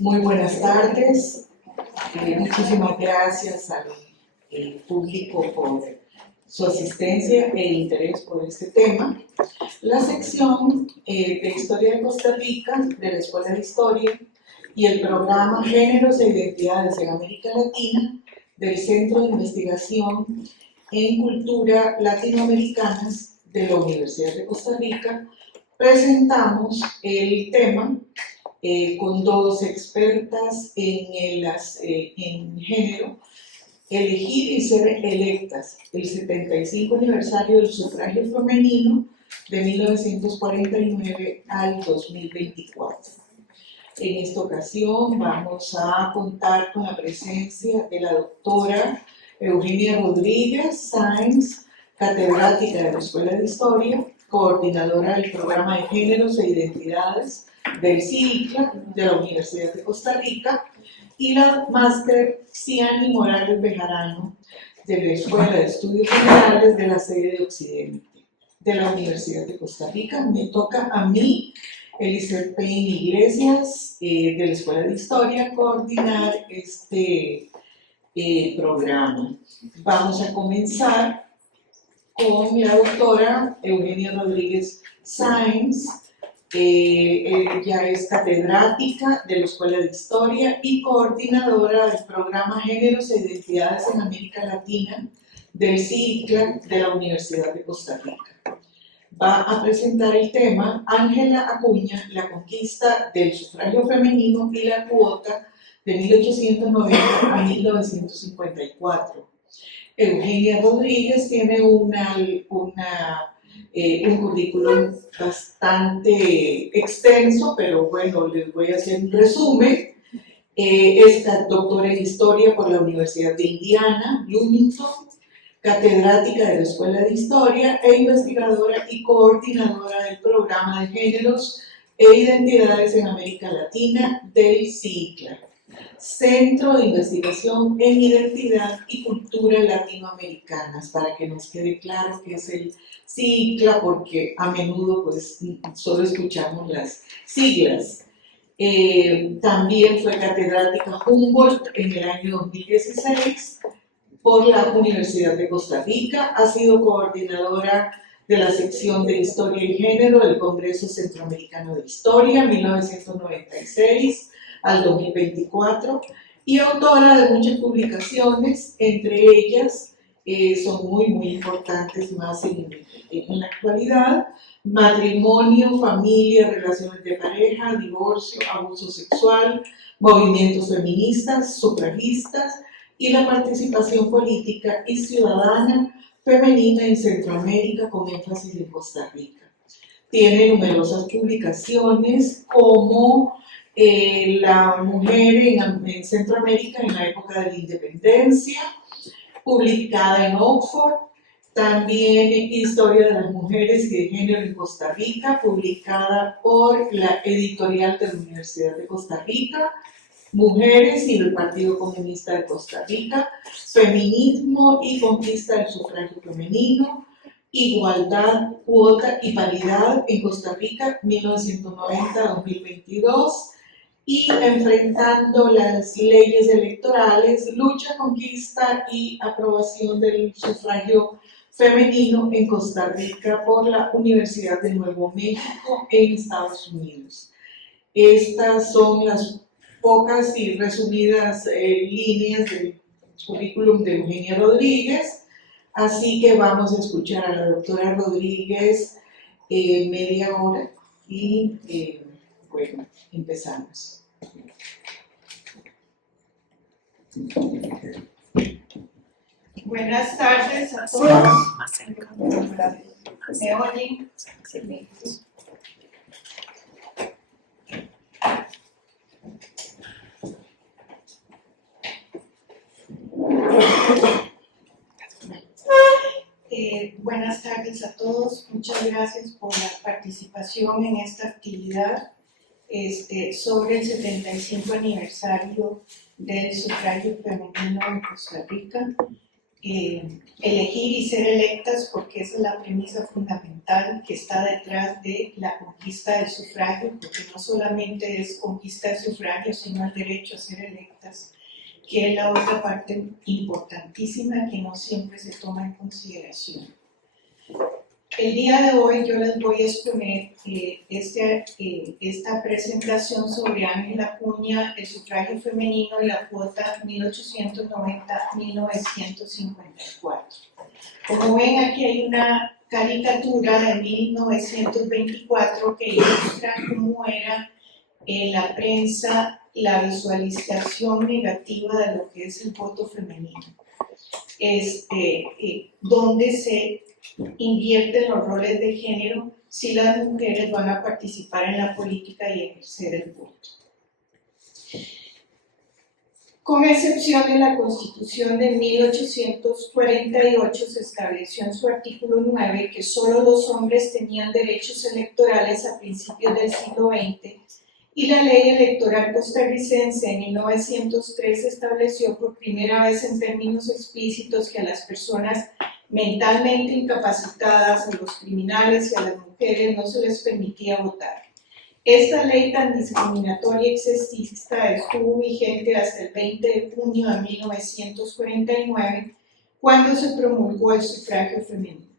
Muy buenas tardes. Muchísimas gracias al público por su asistencia e interés por este tema. La sección de Historia de Costa Rica de la Escuela de Historia y el programa Géneros e Identidades en América Latina del Centro de Investigación en Cultura Latinoamericanas de la Universidad de Costa Rica presentamos el tema con dos expertas en género, elegir y ser electas, el 75 aniversario del sufragio femenino de 1949 al 2024. En esta ocasión vamos a contar con la presencia de la doctora Eugenia Rodríguez Sáenz, catedrática de la Escuela de Historia, coordinadora del programa de Géneros e Identidades del CIICLA de la Universidad de Costa Rica, y la máster Ciani Morales Bejarano de la Escuela de Estudios Generales de la sede de Occidente de la Universidad de Costa Rica. Me toca a mí, Elizabeth Payne Iglesias, de la Escuela de Historia, coordinar este programa. Vamos a comenzar con la doctora Eugenia Rodríguez Sáenz. Ella es catedrática de la Escuela de Historia y coordinadora del programa Géneros e Identidades en América Latina del CIICLA de la Universidad de Costa Rica. Va a presentar el tema Ángela Acuña, la conquista del sufragio femenino y la cuota de 1890 a 1954. Eugenia Rodríguez tiene un currículum bastante extenso, pero bueno, les voy a hacer un resumen. Es doctora en Historia por la Universidad de Indiana, Bloomington, catedrática de la Escuela de Historia e investigadora y coordinadora del programa de Géneros e Identidades en América Latina del CIICLA, Centro de Investigación en Identidad y Cultura Latinoamericanas, para que nos quede claro qué es el CIICLA, porque a menudo pues solo escuchamos las siglas. También fue catedrática Humboldt en el año 2016 por la Universidad de Costa Rica. Ha sido coordinadora de la sección de Historia y Género del Congreso Centroamericano de Historia, 1996 al 2024, y autora de muchas publicaciones, entre ellas son muy importantes más en la actualidad: Matrimonio, Familia, Relaciones de Pareja, Divorcio, Abuso Sexual, Movimientos Feministas, Sufragistas y la Participación Política y Ciudadana Femenina en Centroamérica, con énfasis en Costa Rica. Tiene numerosas publicaciones como la mujer en Centroamérica en la época de la independencia, publicada en Oxford. También Historia de las mujeres y de género en Costa Rica, publicada por la editorial de la Universidad de Costa Rica. Mujeres y el Partido Comunista de Costa Rica, Feminismo y Conquista del Sufragio Femenino, Igualdad, Cuota y Paridad en Costa Rica, 1990-2022, y Enfrentando las Leyes Electorales, Lucha, Conquista y Aprobación del Sufragio Femenino en Costa Rica, por la Universidad de Nuevo México en Estados Unidos. Estas son las pocas y resumidas líneas del currículum de Eugenia Rodríguez, así que vamos a escuchar a la doctora Rodríguez media hora y bueno, empezamos. Buenas tardes a todos. ¿Me oyen? Buenas tardes a todos. Muchas gracias por la participación en esta actividad sobre el 75 aniversario del sufragio femenino en Costa Rica. elegir y ser electas, porque esa es la premisa fundamental que está detrás de la conquista del sufragio, porque no solamente es conquista del sufragio, sino el derecho a ser electas, que es la otra parte importantísima que no siempre se toma en consideración. El día de hoy yo les voy a exponer esta presentación sobre Ángel Acuña, el sufragio femenino y la cuota 1890-1954. Como ven, aquí hay una caricatura de 1924 que ilustra cómo era en la prensa la visualización negativa de lo que es el voto femenino, donde se invierten los roles de género si las mujeres van a participar en la política y ejercer el voto. Con excepción de la Constitución de 1848, se estableció en su artículo 9 que solo los hombres tenían derechos electorales a principios del siglo XX, y la ley electoral costarricense en 1903 estableció por primera vez en términos explícitos que a las personas mentalmente incapacitadas, a los criminales y a las mujeres no se les permitía votar. Esta ley tan discriminatoria y sexista estuvo vigente hasta el 20 de junio de 1949, cuando se promulgó el sufragio femenino.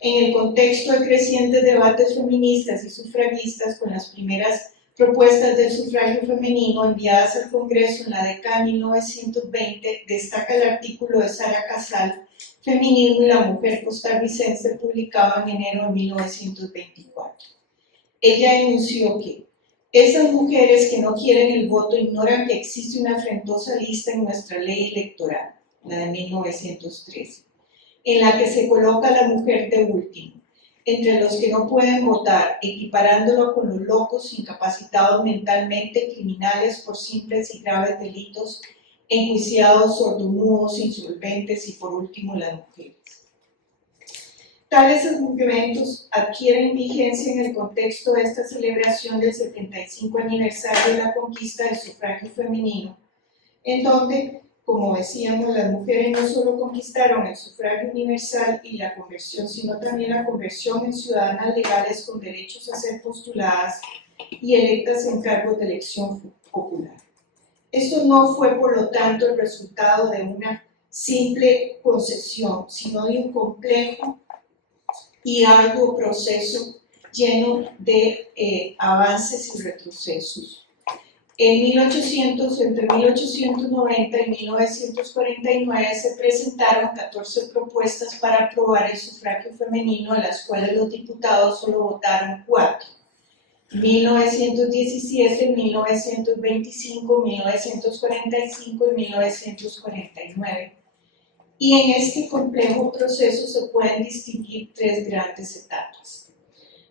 En el contexto de crecientes debates feministas y sufragistas con las primeras propuestas del sufragio femenino enviadas al Congreso en la década de 1920, destaca el artículo de Sara Casal, Feminismo y la mujer costarricense, publicado en enero de 1924. Ella enunció que esas mujeres que no quieren el voto ignoran que existe una afrentosa lista en nuestra ley electoral, la de 1913, en la que se coloca a la mujer de último, entre los que no pueden votar, equiparándolo con los locos, incapacitados mentalmente, criminales por simples y graves delitos, enjuiciados, sordomudos, insolventes y por último las mujeres. Tales argumentos adquieren vigencia en el contexto de esta celebración del 75 aniversario de la conquista del sufragio femenino, en donde, como decíamos, las mujeres no solo conquistaron el sufragio universal y la conversión, sino también la conversión en ciudadanas legales con derechos a ser postuladas y electas en cargos de elección popular. Esto no fue, por lo tanto, el resultado de una simple concesión, sino de un complejo y arduo proceso lleno de avances y retrocesos. Entre 1890 y 1949 se presentaron 14 propuestas para aprobar el sufragio femenino, de las cuales los diputados solo votaron 4. 1917, 1925, 1945 y 1949. Y en este complejo proceso se pueden distinguir 3 grandes etapas.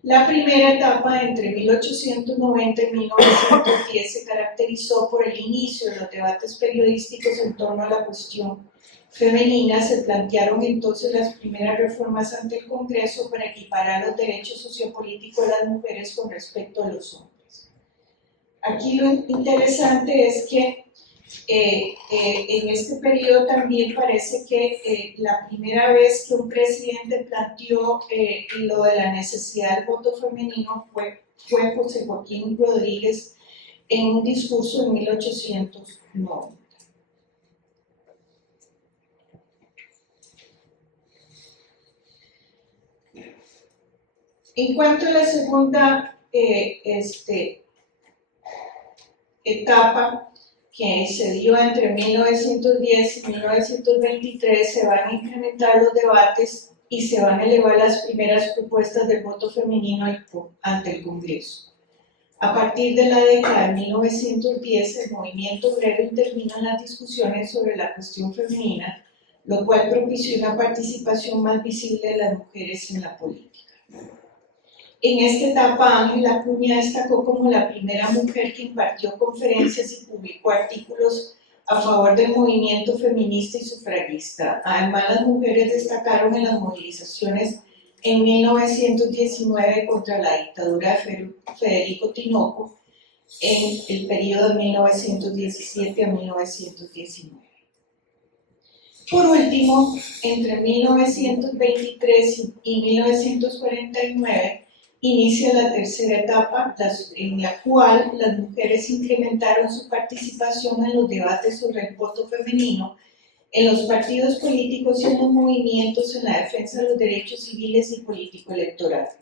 La primera etapa, entre 1890 y 1910, se caracterizó por el inicio de los debates periodísticos en torno a la cuestión femenina. Se plantearon entonces las primeras reformas ante el Congreso para equiparar los derechos sociopolíticos de las mujeres con respecto a los hombres. Aquí lo interesante es que en este periodo también parece que la primera vez que un presidente planteó lo de la necesidad del voto femenino fue José Joaquín Rodríguez en un discurso en 1890. En cuanto a la segunda etapa, que se dio entre 1910 y 1923, se van a incrementar los debates y se van a elevar las primeras propuestas del voto femenino ante el Congreso. A partir de la década de 1910, el movimiento obrero intervino en las discusiones sobre la cuestión femenina, lo cual propició una participación más visible de las mujeres en la política. En esta etapa, Ángel Acuña destacó como la primera mujer que impartió conferencias y publicó artículos a favor del movimiento feminista y sufragista. Además, las mujeres destacaron en las movilizaciones en 1919 contra la dictadura de Federico Tinoco en el periodo de 1917 a 1919. Por último, entre 1923 y 1949 inicia la tercera etapa en la cual las mujeres incrementaron su participación en los debates sobre el voto femenino, en los partidos políticos y en los movimientos en la defensa de los derechos civiles y político-electorales.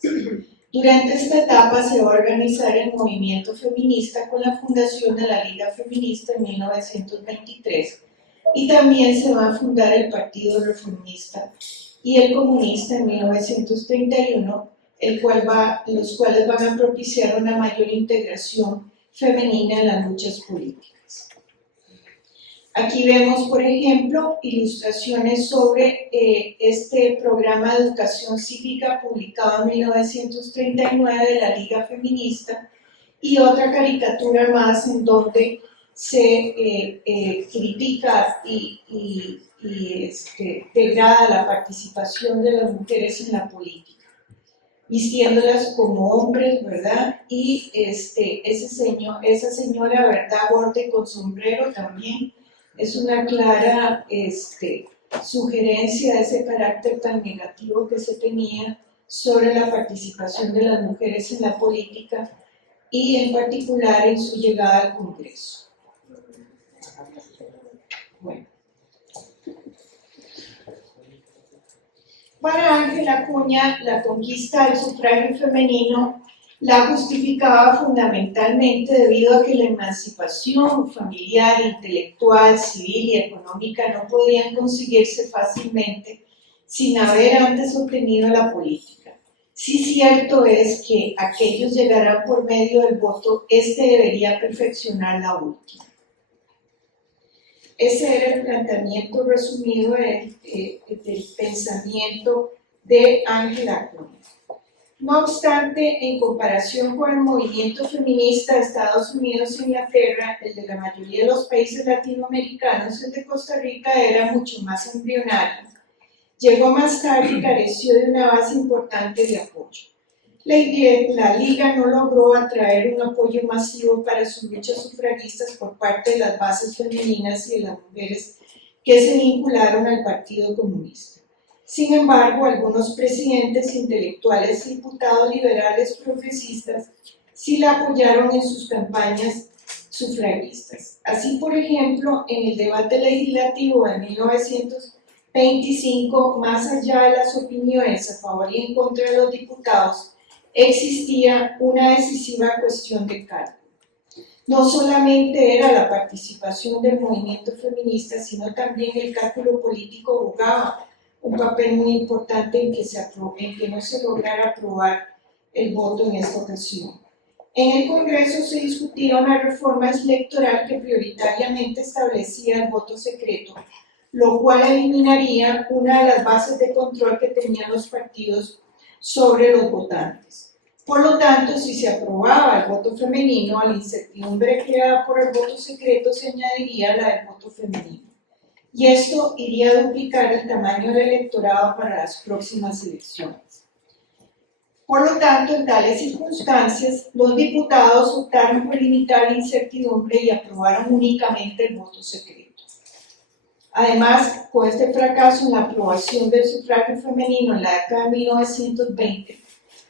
Durante esta etapa se va a organizar el movimiento feminista con la fundación de la Liga Feminista en 1923 y también se va a fundar el Partido Reformista y el Comunista en 1931, los cuales van a propiciar una mayor integración femenina en las luchas políticas. Aquí vemos, por ejemplo, ilustraciones sobre este programa de educación cívica publicado en 1939 de la Liga Feminista y otra caricatura más en donde se critica y degrada la participación de las mujeres en la política, vistiéndolas como hombres, ¿verdad? Y esa señora, ¿verdad? Borde con sombrero también es una clara sugerencia de ese carácter tan negativo que se tenía sobre la participación de las mujeres en la política y en particular en su llegada al Congreso. Bueno. Para Ángel Acuña, la conquista del sufragio femenino la justificaba fundamentalmente debido a que la emancipación familiar, intelectual, civil y económica no podían conseguirse fácilmente sin haber antes obtenido la política. Sí, cierto es que aquellos llegarán por medio del voto, debería perfeccionar la última. Ese era el planteamiento resumido del pensamiento de Ángel Acuña. No obstante, en comparación con el movimiento feminista de Estados Unidos e Inglaterra, el de la mayoría de los países latinoamericanos, el de Costa Rica era mucho más embrionario. Llegó más tarde y careció de una base importante de apoyo. La Liga no logró atraer un apoyo masivo para sus luchas sufragistas por parte de las bases femeninas y de las mujeres que se vincularon al Partido Comunista. Sin embargo, algunos presidentes intelectuales y diputados liberales progresistas sí la apoyaron en sus campañas sufragistas. Así, por ejemplo, en el debate legislativo de 1925, más allá de las opiniones a favor y en contra de los diputados, existía una decisiva cuestión de cálculo. No solamente era la participación del movimiento feminista, sino también el cálculo político jugaba un papel muy importante en que no se lograra aprobar el voto en esta ocasión. En el Congreso se discutía una reforma electoral que prioritariamente establecía el voto secreto, lo cual eliminaría una de las bases de control que tenían los partidos sobre los votantes. Por lo tanto, si se aprobaba el voto femenino, a la incertidumbre creada por el voto secreto se añadiría la del voto femenino. Y esto iría a duplicar el tamaño del electorado para las próximas elecciones. Por lo tanto, en tales circunstancias, los diputados optaron por limitar la incertidumbre y aprobaron únicamente el voto secreto. Además, con este fracaso en la aprobación del sufragio femenino en la década de 1920,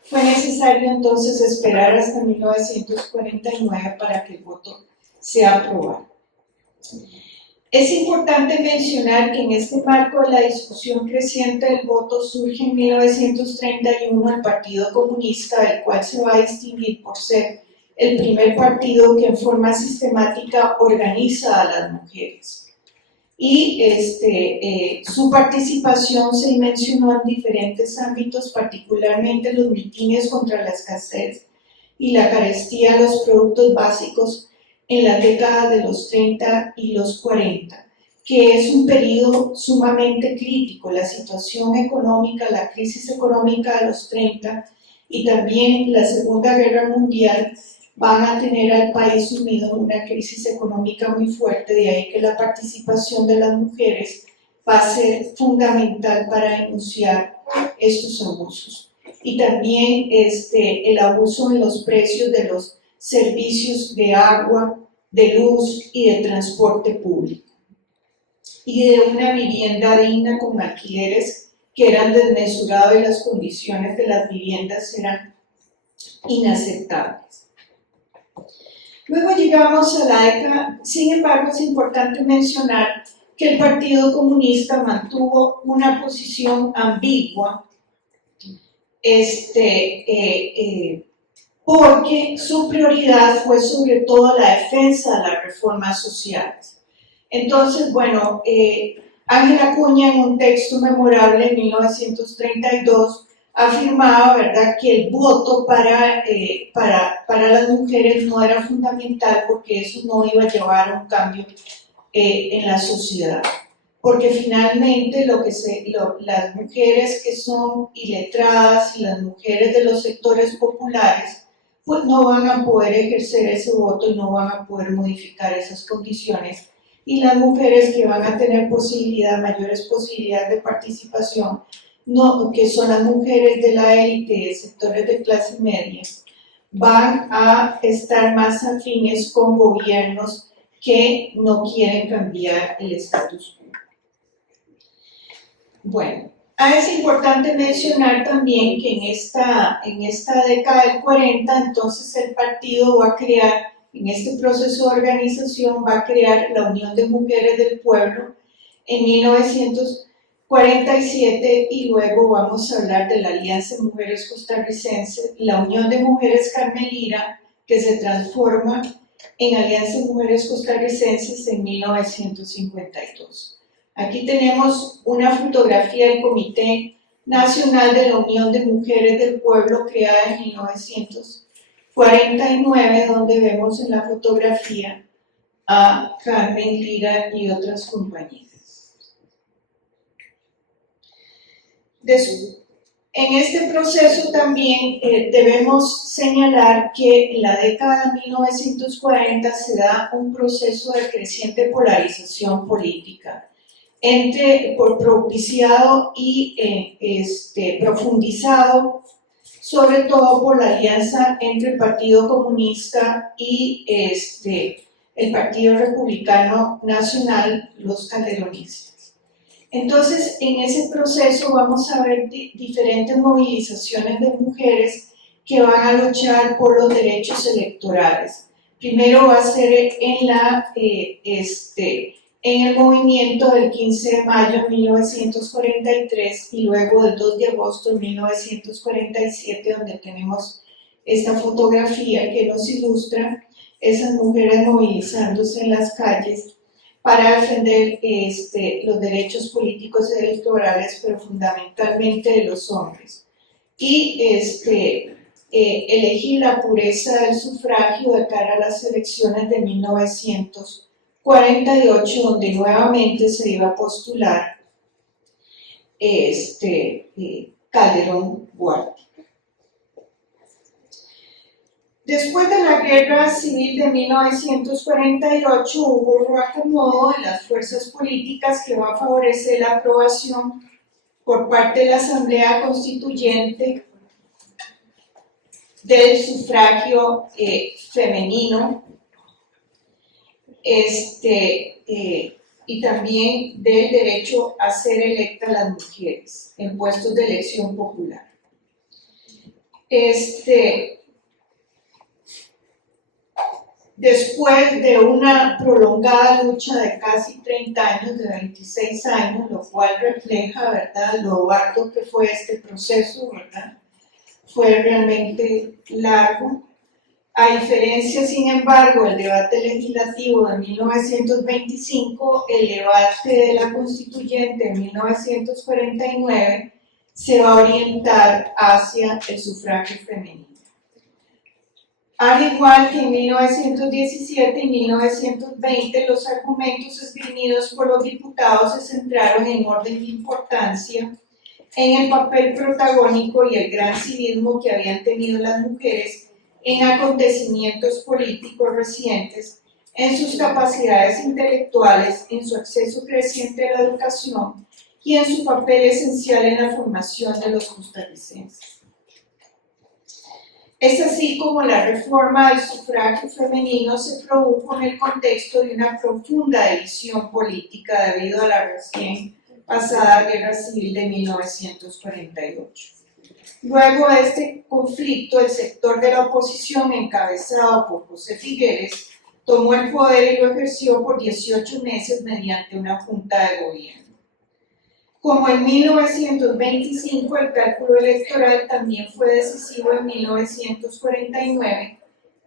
fue necesario entonces esperar hasta 1949 para que el voto sea aprobado. Es importante mencionar que en este marco de la discusión creciente del voto surge en 1931 el Partido Comunista, del cual se va a distinguir por ser el primer partido que en forma sistemática organiza a las mujeres. Y su participación se dimensionó en diferentes ámbitos, particularmente los mitines contra la escasez y la carestía de los productos básicos en la década de los 30 y los 40, que es un periodo sumamente crítico. La situación económica, la crisis económica de los 30 y también la Segunda Guerra Mundial van a tener al país sumido en una crisis económica muy fuerte, de ahí que la participación de las mujeres va a ser fundamental para denunciar estos abusos. Y también el abuso en los precios de los servicios de agua, de luz y de transporte público. y de una vivienda digna con alquileres que eran desmesurados y las condiciones de las viviendas eran inaceptables. Luego llegamos a la década, sin embargo es importante mencionar que el Partido Comunista mantuvo una posición ambigua porque su prioridad fue sobre todo la defensa de las reformas sociales. Entonces, bueno, Ángel Acuña en un texto memorable en 1932 afirmaba, ¿verdad?, que el voto para las mujeres no era fundamental porque eso no iba a llevar a un cambio en la sociedad. Porque finalmente las mujeres que son iletradas y las mujeres de los sectores populares pues no van a poder ejercer ese voto y no van a poder modificar esas condiciones, y las mujeres que van a tener mayores posibilidades de participación, que son las mujeres de la élite y de sectores de clase media, van a estar más afines con gobiernos que no quieren cambiar el status quo. Bueno, es importante mencionar también que en esta década del 40, entonces el partido va a crear, en este proceso de organización, va a crear la Unión de Mujeres del Pueblo en 1947, y luego vamos a hablar de la Alianza de Mujeres Costarricenses, la Unión de Mujeres Carmelita, que se transforma en Alianza de Mujeres Costarricenses en 1952. Aquí tenemos una fotografía del Comité Nacional de la Unión de Mujeres del Pueblo, creada en 1949, donde vemos en la fotografía a Carmen Lira y otras compañeras. En este proceso también debemos señalar que en la década de 1940 se da un proceso de creciente polarización política, propiciado y profundizado sobre todo por la alianza entre el Partido Comunista y el Partido Republicano Nacional, los calderonistas. Entonces, en ese proceso vamos a ver diferentes movilizaciones de mujeres que van a luchar por los derechos electorales. Primero va a ser en el movimiento del 15 de mayo de 1943 y luego del 2 de agosto de 1947, donde tenemos esta fotografía que nos ilustra esas mujeres movilizándose en las calles para defender los derechos políticos y electorales, pero fundamentalmente de los hombres. Y elegir la pureza del sufragio de cara a las elecciones de 1948, donde nuevamente se iba a postular Calderón Guardia. Después de la Guerra Civil de 1948 hubo un reacomodo de las fuerzas políticas que va a favorecer la aprobación por parte de la Asamblea Constituyente del sufragio femenino, y también del derecho a ser electas las mujeres en puestos de elección popular. Después de una prolongada lucha de casi 30 años, de 26 años, lo cual refleja, ¿verdad?, lo arduo que fue este proceso, ¿verdad? Fue realmente largo. A diferencia, sin embargo, del debate legislativo de 1925, el debate de la constituyente de 1949 se va a orientar hacia el sufragio femenino. Al igual que en 1917 y 1920, los argumentos esgrimidos por los diputados se centraron en orden de importancia en el papel protagónico y el gran civismo que habían tenido las mujeres en acontecimientos políticos recientes, en sus capacidades intelectuales, en su acceso creciente a la educación y en su papel esencial en la formación de los costarricenses. Es así como la reforma del sufragio femenino se produjo en el contexto de una profunda división política debido a la recién pasada Guerra Civil de 1948. Luego de este conflicto, el sector de la oposición, encabezado por José Figueres, tomó el poder y lo ejerció por 18 meses mediante una junta de gobierno. Como en 1925 el cálculo electoral también fue decisivo en 1949,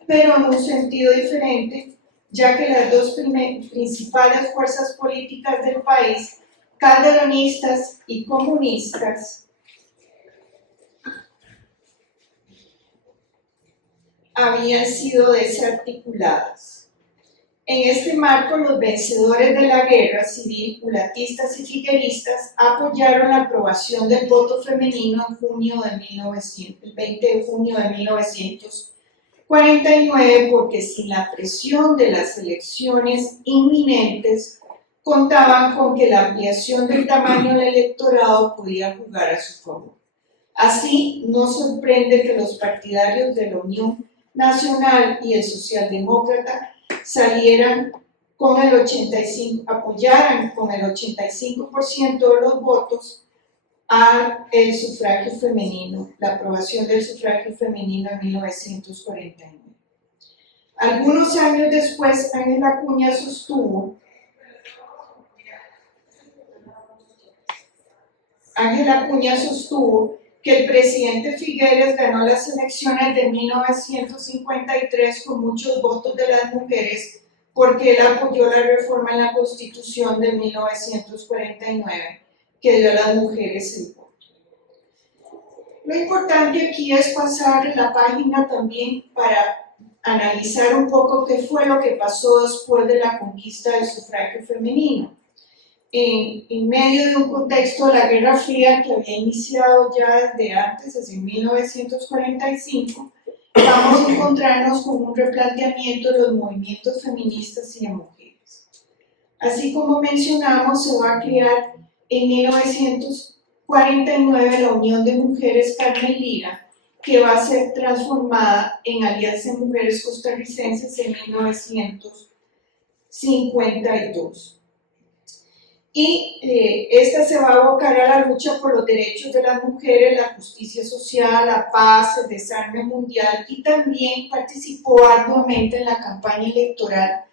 pero en un sentido diferente, ya que las dos principales fuerzas políticas del país, calderonistas y comunistas, habían sido desarticuladas. En este marco, los vencedores de la guerra civil, ulatistas y figueristas, apoyaron la aprobación del voto femenino en el 20 de junio de 1949, porque sin la presión de las elecciones inminentes, contaban con que la ampliación del tamaño del electorado podía jugar a su favor. Así, no sorprende que los partidarios de la Unión Nacional y el Socialdemócrata apoyaran con el 85% de los votos el sufragio femenino, la aprobación del sufragio femenino en 1949. Algunos años después, Ángel Acuña sostuvo que el presidente Figueres ganó las elecciones de 1953 con muchos votos de las mujeres porque él apoyó la reforma en la Constitución de 1949 que dio a las mujeres el voto. Lo importante aquí es pasar la página también para analizar un poco qué fue lo que pasó después de la conquista del sufragio femenino. En medio de un contexto de la Guerra Fría que había iniciado ya desde antes, desde 1945, vamos a encontrarnos con un replanteamiento de los movimientos feministas y de mujeres. Así como mencionamos, se va a crear en 1949 la Unión de Mujeres Carmen Lira, que va a ser transformada en Alianza de Mujeres Costarricenses en 1952. Y esta se va a abocar a la lucha por los derechos de las mujeres, la justicia social, la paz, el desarme mundial, y también participó arduamente en la campaña electoral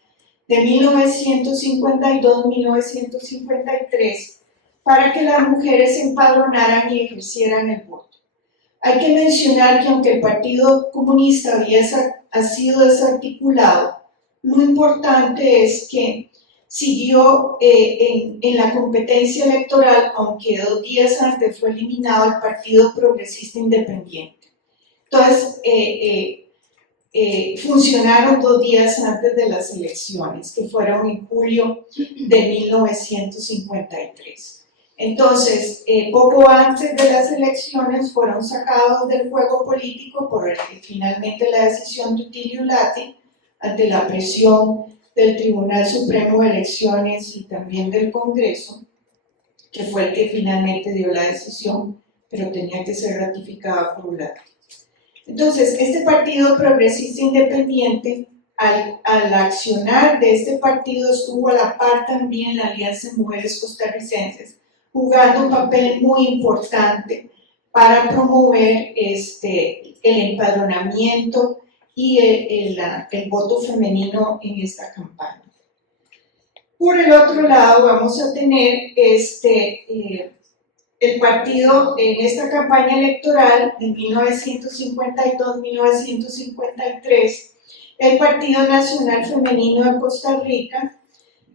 de 1952-1953 para que las mujeres se empadronaran y ejercieran el voto. Hay que mencionar que aunque el Partido Comunista ha sido desarticulado, lo importante es que siguió en la competencia electoral, aunque 2 días antes fue eliminado el Partido Progresista Independiente. Entonces, funcionaron 2 días antes de las elecciones, que fueron en julio de 1953. Entonces, poco antes de las elecciones fueron sacados del juego político por finalmente la decisión de Utilio Lati ante la presión del Tribunal Supremo de Elecciones y también del Congreso, que fue el que finalmente dio la decisión, pero tenía que ser ratificada por Lati. Entonces, este Partido Progresista Independiente, al accionar de este partido, estuvo a la par también la Alianza de Mujeres Costarricenses, jugando un papel muy importante para promover el empadronamiento y el voto femenino en esta campaña. Por el otro lado, vamos a tener el partido en esta campaña electoral de 1952-1953, el Partido Nacional Femenino de Costa Rica,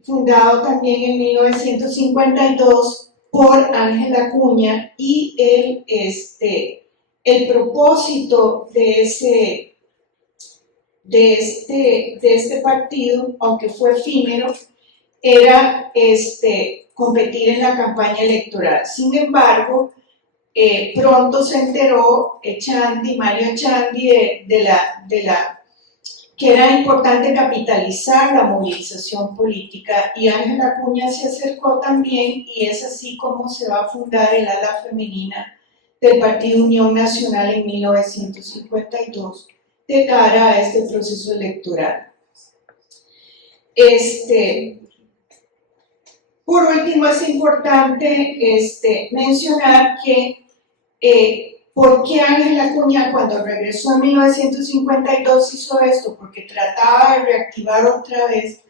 fundado también en 1952 por Ángel Acuña, y el propósito de este partido, aunque fue efímero, era competir en la campaña electoral. Sin embargo, pronto se enteró Mario Echandi que era importante capitalizar la movilización política, y Ángel Acuña se acercó también, y es así como se va a fundar el ala femenina del Partido Unión Nacional en 1952 de cara a este proceso electoral. Por último, es importante mencionar que ¿por qué Ángel Acuña cuando regresó en 1952 hizo esto? Porque trataba de reactivar otra vez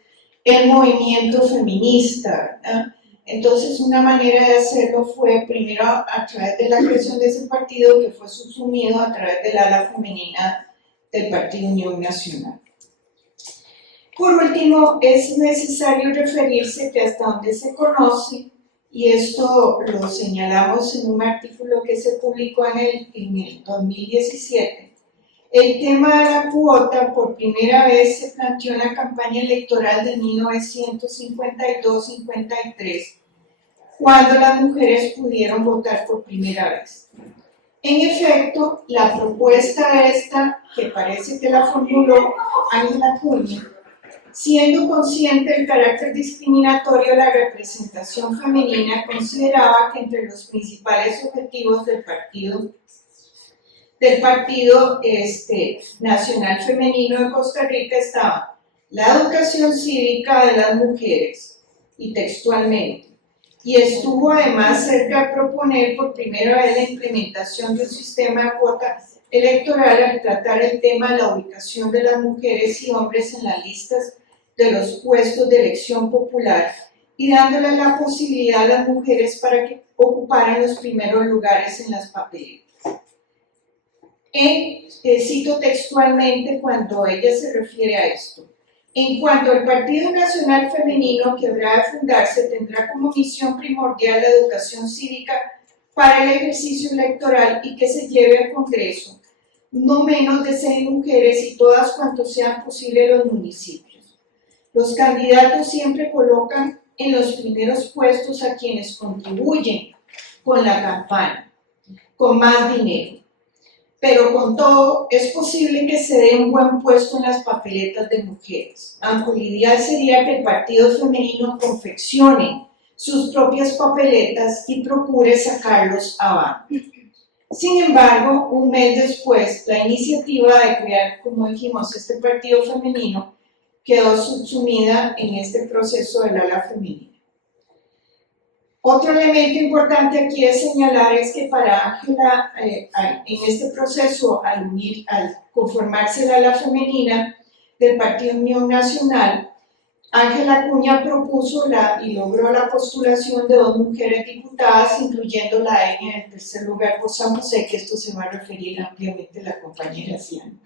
el movimiento feminista, ¿verdad? Entonces, una manera de hacerlo fue primero a través de la creación de ese partido que fue subsumido a través del ala femenina del Partido Unión Nacional. Por último, es necesario referirse que hasta donde se conoce, y esto lo señalamos en un artículo que se publicó en el 2017, el tema de la cuota por primera vez se planteó en la campaña electoral de 1952-53, cuando las mujeres pudieron votar por primera vez. En efecto, la propuesta esta, que parece que la formuló Ángel Acuña, siendo consciente del carácter discriminatorio de la representación femenina, consideraba que entre los principales objetivos del Partido Nacional Femenino de Costa Rica estaban la educación cívica de las mujeres, y textualmente, y estuvo además cerca de proponer por primera vez la implementación de un sistema de cuota electoral al tratar el tema de la ubicación de las mujeres y hombres en las listas de los puestos de elección popular y dándoles la posibilidad a las mujeres para que ocuparan los primeros lugares en las papeletas. Cito textualmente cuando ella se refiere a esto. En cuanto al Partido Nacional Femenino que habrá de fundarse, tendrá como misión primordial la educación cívica para el ejercicio electoral y que se lleve al Congreso no menos de 6 mujeres y todas cuantos sean posible los municipios. Los candidatos siempre colocan en los primeros puestos a quienes contribuyen con la campaña, con más dinero. Pero con todo, es posible que se dé un buen puesto en las papeletas de mujeres, aunque lo ideal sería que el partido femenino confeccione sus propias papeletas y procure sacarlos abajo. Sin embargo, un mes después, la iniciativa de crear, como dijimos, este partido femenino quedó subsumida en este proceso del ala femenina. Otro elemento importante aquí es señalar es que para Ángela, en este proceso, al conformarse el ala femenina del Partido Unión Nacional, Ángela Acuña propuso y logró la postulación de 2 mujeres diputadas, incluyendo a ella en el tercer lugar por San José, que esto se va a referir ampliamente a la compañera Ciano.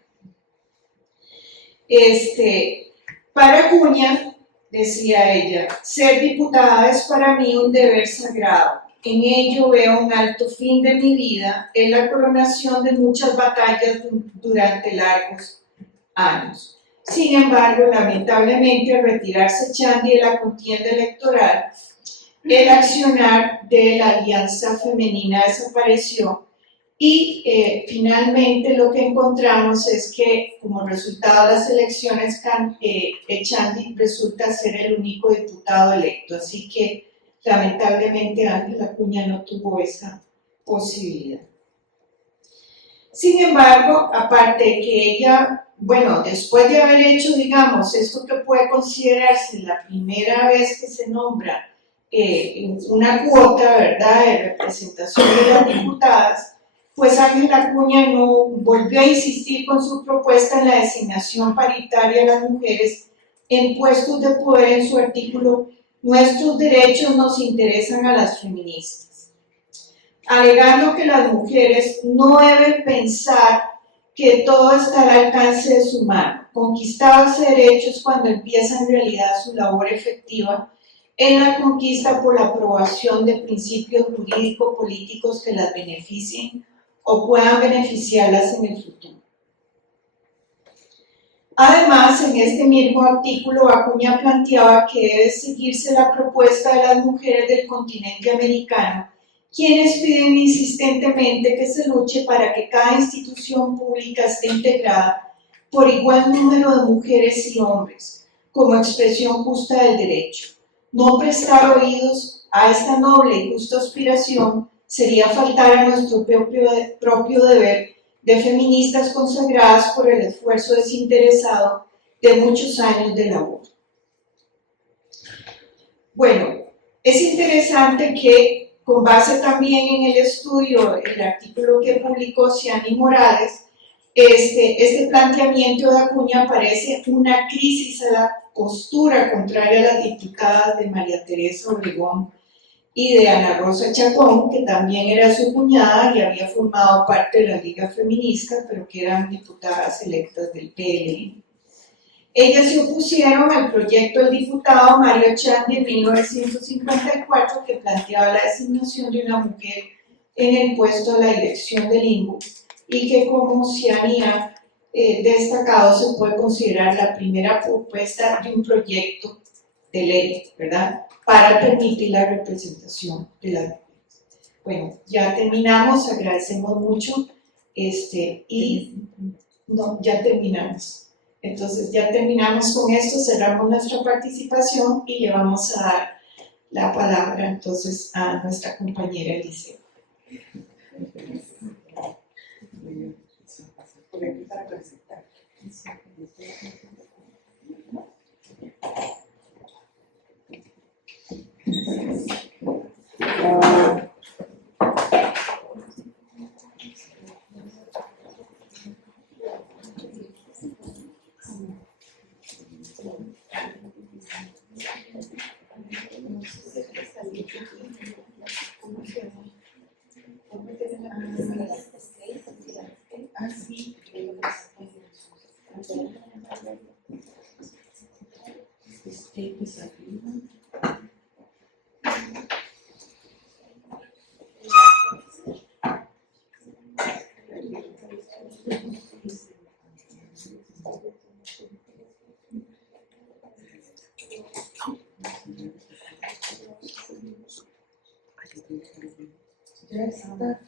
Para Acuña, decía ella, ser diputada es para mí un deber sagrado. En ello veo un alto fin de mi vida, es la coronación de muchas batallas durante largos años. Sin embargo, lamentablemente, al retirarse Chandy de la contienda electoral, el accionar de la Alianza Femenina desapareció y finalmente lo que encontramos es que como resultado de las elecciones Chandy resulta ser el único diputado electo, así que lamentablemente Ángel Acuña no tuvo esa posibilidad. Sin embargo, aparte de que ella, bueno, después de haber hecho, digamos, esto que puede considerarse la primera vez que se nombra una cuota, ¿verdad?, de representación de las diputadas, pues Ángel Acuña no volvió a insistir con su propuesta en la designación paritaria de las mujeres en puestos de poder en su artículo "Nuestros derechos nos interesan a las feministas", alegando que las mujeres no deben pensar que todo está al alcance de su mano. Conquistarse derechos cuando empieza en realidad su labor efectiva en la conquista por la aprobación de principios jurídico-políticos que las beneficien o puedan beneficiarlas en el futuro. Además, en este mismo artículo, Acuña planteaba que debe seguirse la propuesta de las mujeres del continente americano, quienes piden insistentemente que se luche para que cada institución pública esté integrada por igual número de mujeres y hombres, como expresión justa del derecho. No prestar oídos a esta noble y justa aspiración sería faltar a nuestro propio deber de feministas consagradas por el esfuerzo desinteresado de muchos años de labor. Bueno, es interesante que, con base también en el estudio, el artículo que publicó Ciani Morales, este planteamiento de Acuña parece una crisis a la postura contraria a las diputadas de María Teresa Obregón y de Ana Rosa Chacón, que también era su cuñada y había formado parte de la Liga Feminista, pero que eran diputadas electas del PLN. Ellas se opusieron al proyecto del diputado Mario Chan de 1954, que planteaba la designación de una mujer en el puesto de la dirección del INBU, y que, como Ciani ha destacado, se puede considerar la primera propuesta de un proyecto de ley, ¿verdad?, para permitir la representación de las mujeres. Bueno, ya terminamos, agradecemos mucho, ya terminamos. Entonces ya terminamos con esto, cerramos nuestra participación y le vamos a dar la palabra entonces a nuestra compañera Eliseo. Para presentar.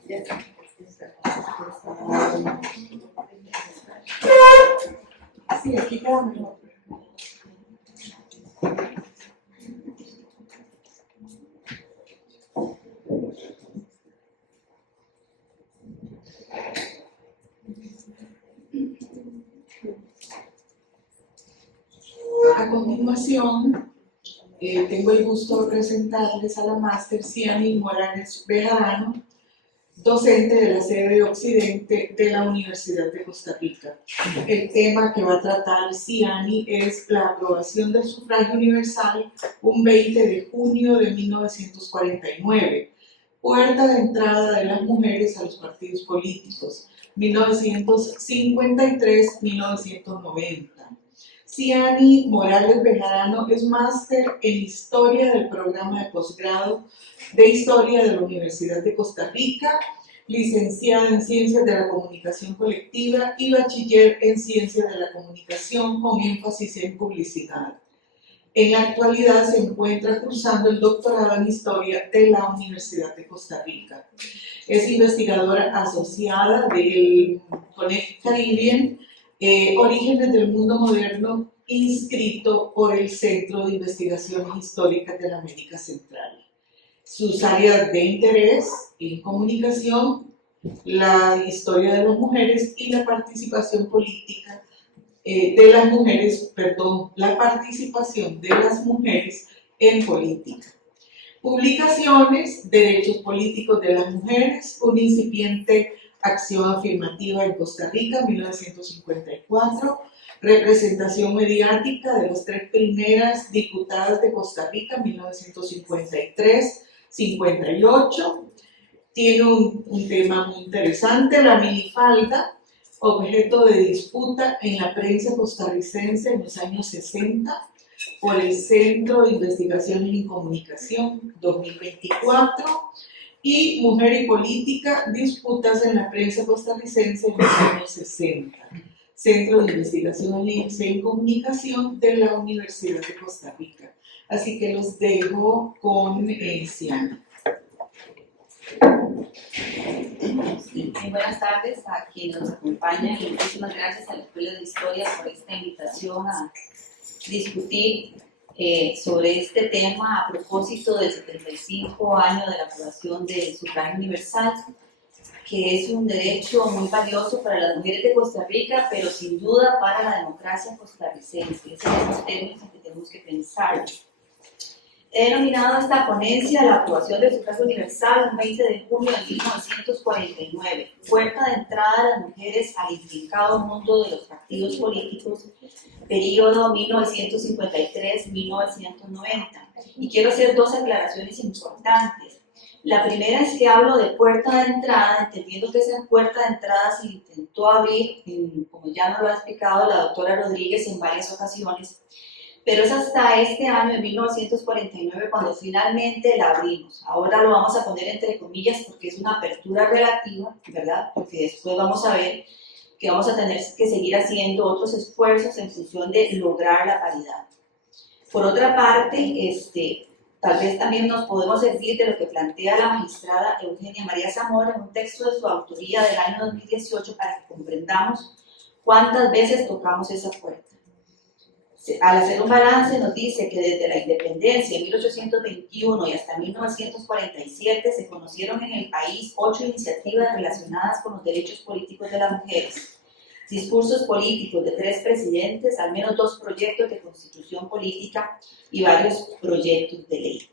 Ya está. Sí, aquí queda mejor. A continuación, tengo el gusto de presentarles a la máster Ciani Morales Bejarano, docente de la sede Occidente de la Universidad de Costa Rica. El tema que va a tratar Ciani es la aprobación del sufragio universal un 20 de junio de 1949, puerta de entrada de las mujeres a los partidos políticos, 1953-1990. Ciani Morales Bejarano es máster en Historia del programa de posgrado de Historia de la Universidad de Costa Rica, licenciada en Ciencias de la Comunicación Colectiva y bachiller en Ciencias de la Comunicación con énfasis en Publicidad. En la actualidad se encuentra cursando el doctorado en Historia de la Universidad de Costa Rica. Es investigadora asociada del Connect Caribbean, Orígenes del Mundo Moderno, inscrito por el Centro de Investigaciones Históricas de la América Central. Sus áreas de interés en comunicación, la historia de las mujeres y la participación política la participación de las mujeres en política. Publicaciones: Derechos políticos de las mujeres, una incipiente acción afirmativa en Costa Rica, 1954, representación mediática de las 3 primeras diputadas de Costa Rica, 1953-58. Tiene un tema muy interesante, la minifalda, objeto de disputa en la prensa costarricense en los años 60 por el Centro de Investigaciones en Comunicación, 2024, y Mujer y Política, disputas en la prensa costarricense en los años 60, Centro de Investigaciones en Comunicación de la Universidad de Costa Rica. Así que los dejo con Ciani. Buenas tardes a quienes nos acompañan y muchísimas gracias a la Escuela de Historia por esta invitación a discutir sobre este tema a propósito del 75 año de la aprobación del sufragio universal, que es un derecho muy valioso para las mujeres de Costa Rica, pero sin duda para la democracia costarricense. Esos son los términos en que tenemos que pensar. He denominado esta ponencia la aprobación del sufragio universal un 20 de junio de 1949, puerta de entrada a las mujeres al intrincado mundo de los partidos políticos, periodo 1953-1990. Y quiero hacer dos aclaraciones importantes. La primera es que hablo de puerta de entrada, entendiendo que esa puerta de entrada se intentó abrir, como ya nos lo ha explicado la doctora Rodríguez en varias ocasiones, pero es hasta este año, en 1949, cuando finalmente la abrimos. Ahora lo vamos a poner entre comillas porque es una apertura relativa, ¿verdad? Porque después vamos a ver que vamos a tener que seguir haciendo otros esfuerzos en función de lograr la paridad. Por otra parte, tal vez también nos podemos servir de lo que plantea la magistrada Eugenia María Zamora en un texto de su autoría del año 2018 para que comprendamos cuántas veces tocamos esa puerta. Al hacer un balance nos dice que desde la independencia en 1821 y hasta 1947 se conocieron en el país 8 iniciativas relacionadas con los derechos políticos de las mujeres, discursos políticos de 3 presidentes, al menos 2 proyectos de constitución política y varios proyectos de ley.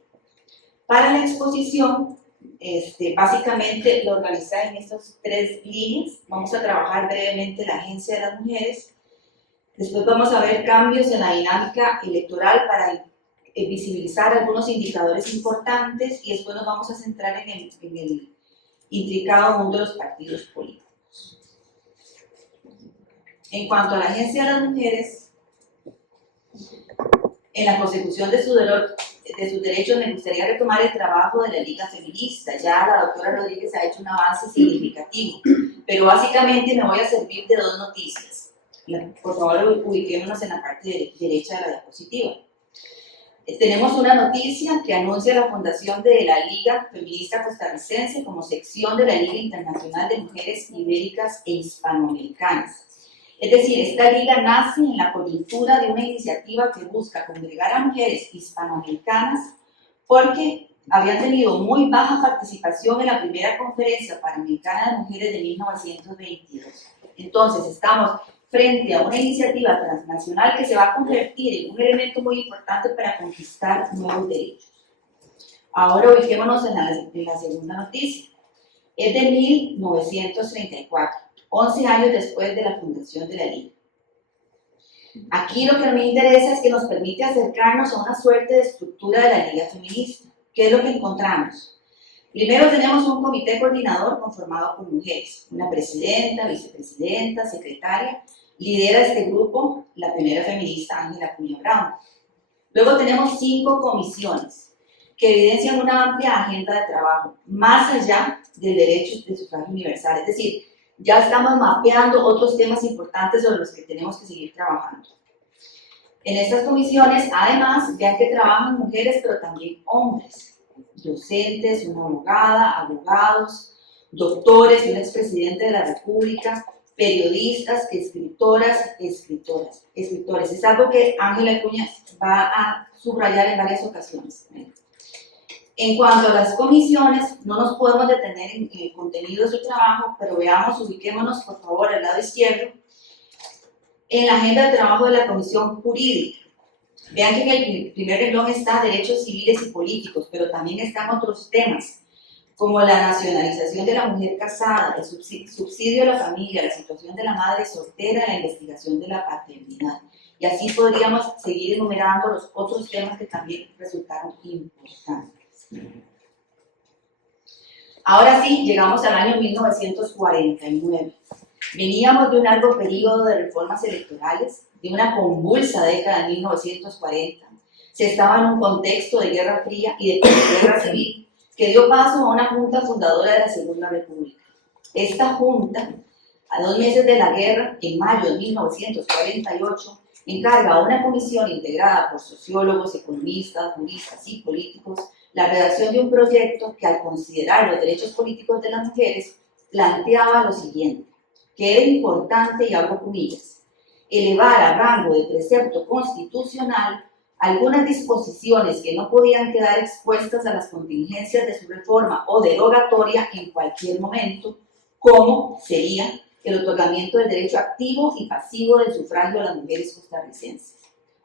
Para la exposición, básicamente lo organizada en estas 3 líneas. Vamos a trabajar brevemente la Agencia de las Mujeres. Después vamos a ver cambios en la dinámica electoral para visibilizar algunos indicadores importantes y después nos vamos a centrar en el intricado mundo de los partidos políticos. En cuanto a la Agencia de las Mujeres, en la consecución de sus derechos me gustaría retomar el trabajo de la Liga Feminista. Ya la doctora Rodríguez ha hecho un avance significativo, pero básicamente me voy a servir de 2 noticias. Por favor, ubiquémonos en la parte derecha de la diapositiva. Tenemos una noticia que anuncia la fundación de la Liga Feminista Costarricense como sección de la Liga Internacional de Mujeres Ibéricas e Hispanoamericanas. Es decir, esta liga nace en la coyuntura de una iniciativa que busca congregar a mujeres hispanoamericanas porque habían tenido muy baja participación en la primera conferencia panamericana de mujeres de 1922. Entonces, estamos frente a una iniciativa transnacional que se va a convertir en un elemento muy importante para conquistar nuevos derechos. Ahora ubiquémonos en la segunda noticia. Es de 1934, 11 años después de la fundación de la Liga. Aquí lo que a mí me interesa es que nos permite acercarnos a una suerte de estructura de la Liga Feminista. ¿Qué es lo que encontramos? Primero tenemos un comité coordinador conformado por mujeres, una presidenta, vicepresidenta, secretaria. Lidera este grupo la primera feminista Ángela Acuña Brown. Luego tenemos 5 comisiones que evidencian una amplia agenda de trabajo, más allá del derecho de sufragio universal. Es decir, ya estamos mapeando otros temas importantes sobre los que tenemos que seguir trabajando. En estas comisiones, además, vean que trabajan mujeres, pero también hombres, docentes, una abogada, abogados, doctores, un expresidente de la República, periodistas, escritoras, escritores. Es algo que Ángela Acuña va a subrayar en varias ocasiones. En cuanto a las comisiones, no nos podemos detener en el contenido de su trabajo, pero veamos, ubiquémonos por favor al lado izquierdo, en la agenda de trabajo de la Comisión Jurídica. Vean que en el primer renglón está derechos civiles y políticos, pero también están otros temas, como la nacionalización de la mujer casada, el subsidio a la familia, la situación de la madre soltera, la investigación de la paternidad. Y así podríamos seguir enumerando los otros temas que también resultaron importantes. Ahora sí, llegamos al año 1949. Veníamos de un largo periodo de reformas electorales, de una convulsa década de 1940. Se estaba en un contexto de guerra fría y de guerra civil, que dio paso a una junta fundadora de la Segunda República. Esta junta, a 2 meses de la guerra, en mayo de 1948, encarga a una comisión integrada por sociólogos, economistas, juristas y políticos la redacción de un proyecto que, al considerar los derechos políticos de las mujeres, planteaba lo siguiente, que era importante, y abro comillas, elevar a rango de precepto constitucional algunas disposiciones que no podían quedar expuestas a las contingencias de su reforma o derogatoria en cualquier momento, como sería el otorgamiento del derecho activo y pasivo del sufragio a las mujeres costarricenses.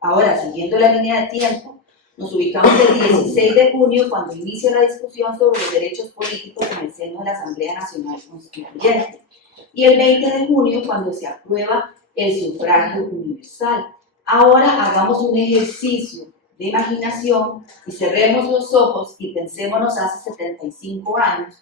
Ahora, siguiendo la línea de tiempo, nos ubicamos el 16 de junio cuando inicia la discusión sobre los derechos políticos en el seno de la Asamblea Nacional Constituyente y el 20 de junio cuando se aprueba el sufragio universal. Ahora hagamos un ejercicio de imaginación y cerremos los ojos y pensémonos hace 75 años,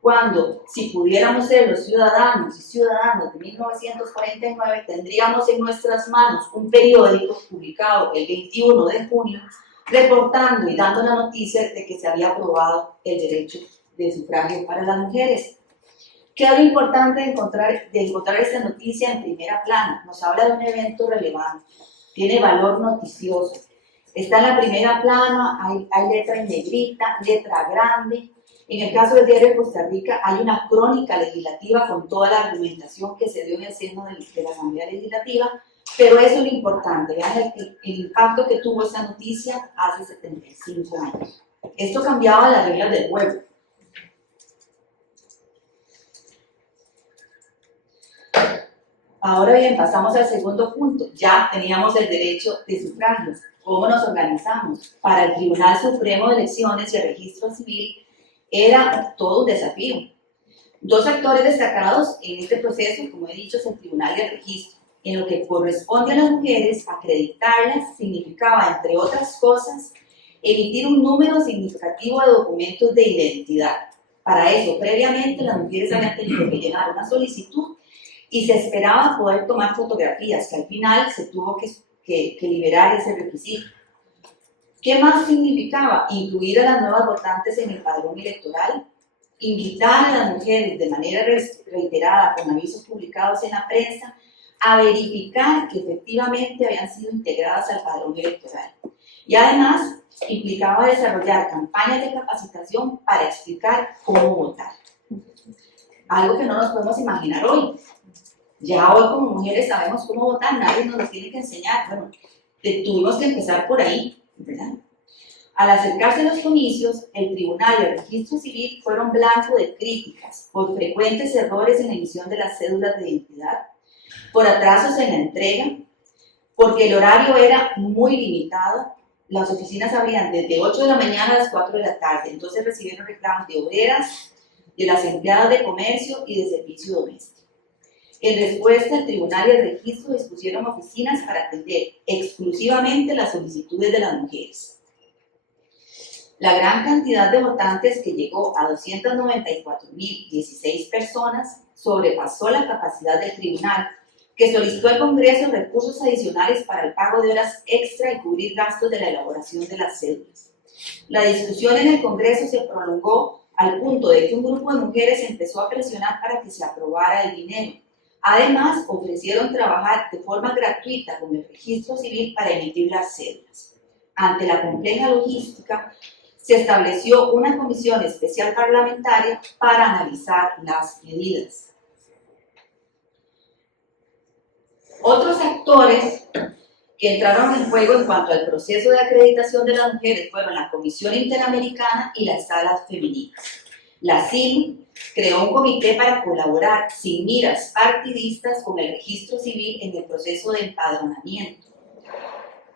cuando, si pudiéramos ser los ciudadanos y ciudadanas de 1949, tendríamos en nuestras manos un periódico publicado el 21 de junio, reportando y dando la noticia de que se había aprobado el derecho de sufragio para las mujeres. ¿Qué es lo importante de encontrar esta noticia en primera plana? Nos habla de un evento relevante, tiene valor noticioso. Está en la primera plana, hay letra en negrita, letra grande. En el caso del Diario de Costa Rica hay una crónica legislativa con toda la argumentación que se dio en el seno de la Asamblea Legislativa, pero eso es lo importante, vean el impacto que tuvo esa noticia hace 75 años. Esto cambiaba las reglas del juego. Ahora bien, pasamos al segundo punto. Ya teníamos el derecho de sufragio. ¿Cómo nos organizamos? Para el Tribunal Supremo de Elecciones y el Registro Civil era todo un desafío. Dos actores destacados en este proceso, como he dicho, es el Tribunal y el Registro. En lo que corresponde a las mujeres, acreditarlas significaba, entre otras cosas, emitir un número significativo de documentos de identidad. Para eso, previamente, las mujeres habían tenido que llenar una solicitud y se esperaba poder tomar fotografías, que al final se tuvo que liberar ese requisito. ¿Qué más significaba? Incluir a las nuevas votantes en el padrón electoral, invitar a las mujeres de manera reiterada con avisos publicados en la prensa a verificar que efectivamente habían sido integradas al padrón electoral. Y además implicaba desarrollar campañas de capacitación para explicar cómo votar. Algo que no nos podemos imaginar hoy. Ya hoy como mujeres sabemos cómo votar, nadie nos lo tiene que enseñar. Bueno, tuvimos que empezar por ahí, ¿verdad? Al acercarse a los comicios, el Tribunal y el Registro Civil fueron blanco de críticas por frecuentes errores en la emisión de las cédulas de identidad, por atrasos en la entrega, porque el horario era muy limitado. Las oficinas abrían desde 8 de la mañana a las 4 de la tarde, entonces recibieron reclamos de obreras, de las empleadas de comercio y de servicio doméstico. En respuesta, el Tribunal y el Registro dispusieron oficinas para atender exclusivamente las solicitudes de las mujeres. La gran cantidad de votantes, que llegó a 294.016 personas, sobrepasó la capacidad del Tribunal, que solicitó al Congreso recursos adicionales para el pago de horas extra y cubrir gastos de la elaboración de las cédulas. La discusión en el Congreso se prolongó al punto de que un grupo de mujeres empezó a presionar para que se aprobara el dinero. Además, ofrecieron trabajar de forma gratuita con el Registro Civil para emitir las cédulas. Ante la compleja logística, se estableció una comisión especial parlamentaria para analizar las medidas. Otros actores que entraron en juego en cuanto al proceso de acreditación de las mujeres fueron la Comisión Interamericana y las salas femeninas. La CIM creó un comité para colaborar sin miras partidistas con el Registro Civil en el proceso de empadronamiento.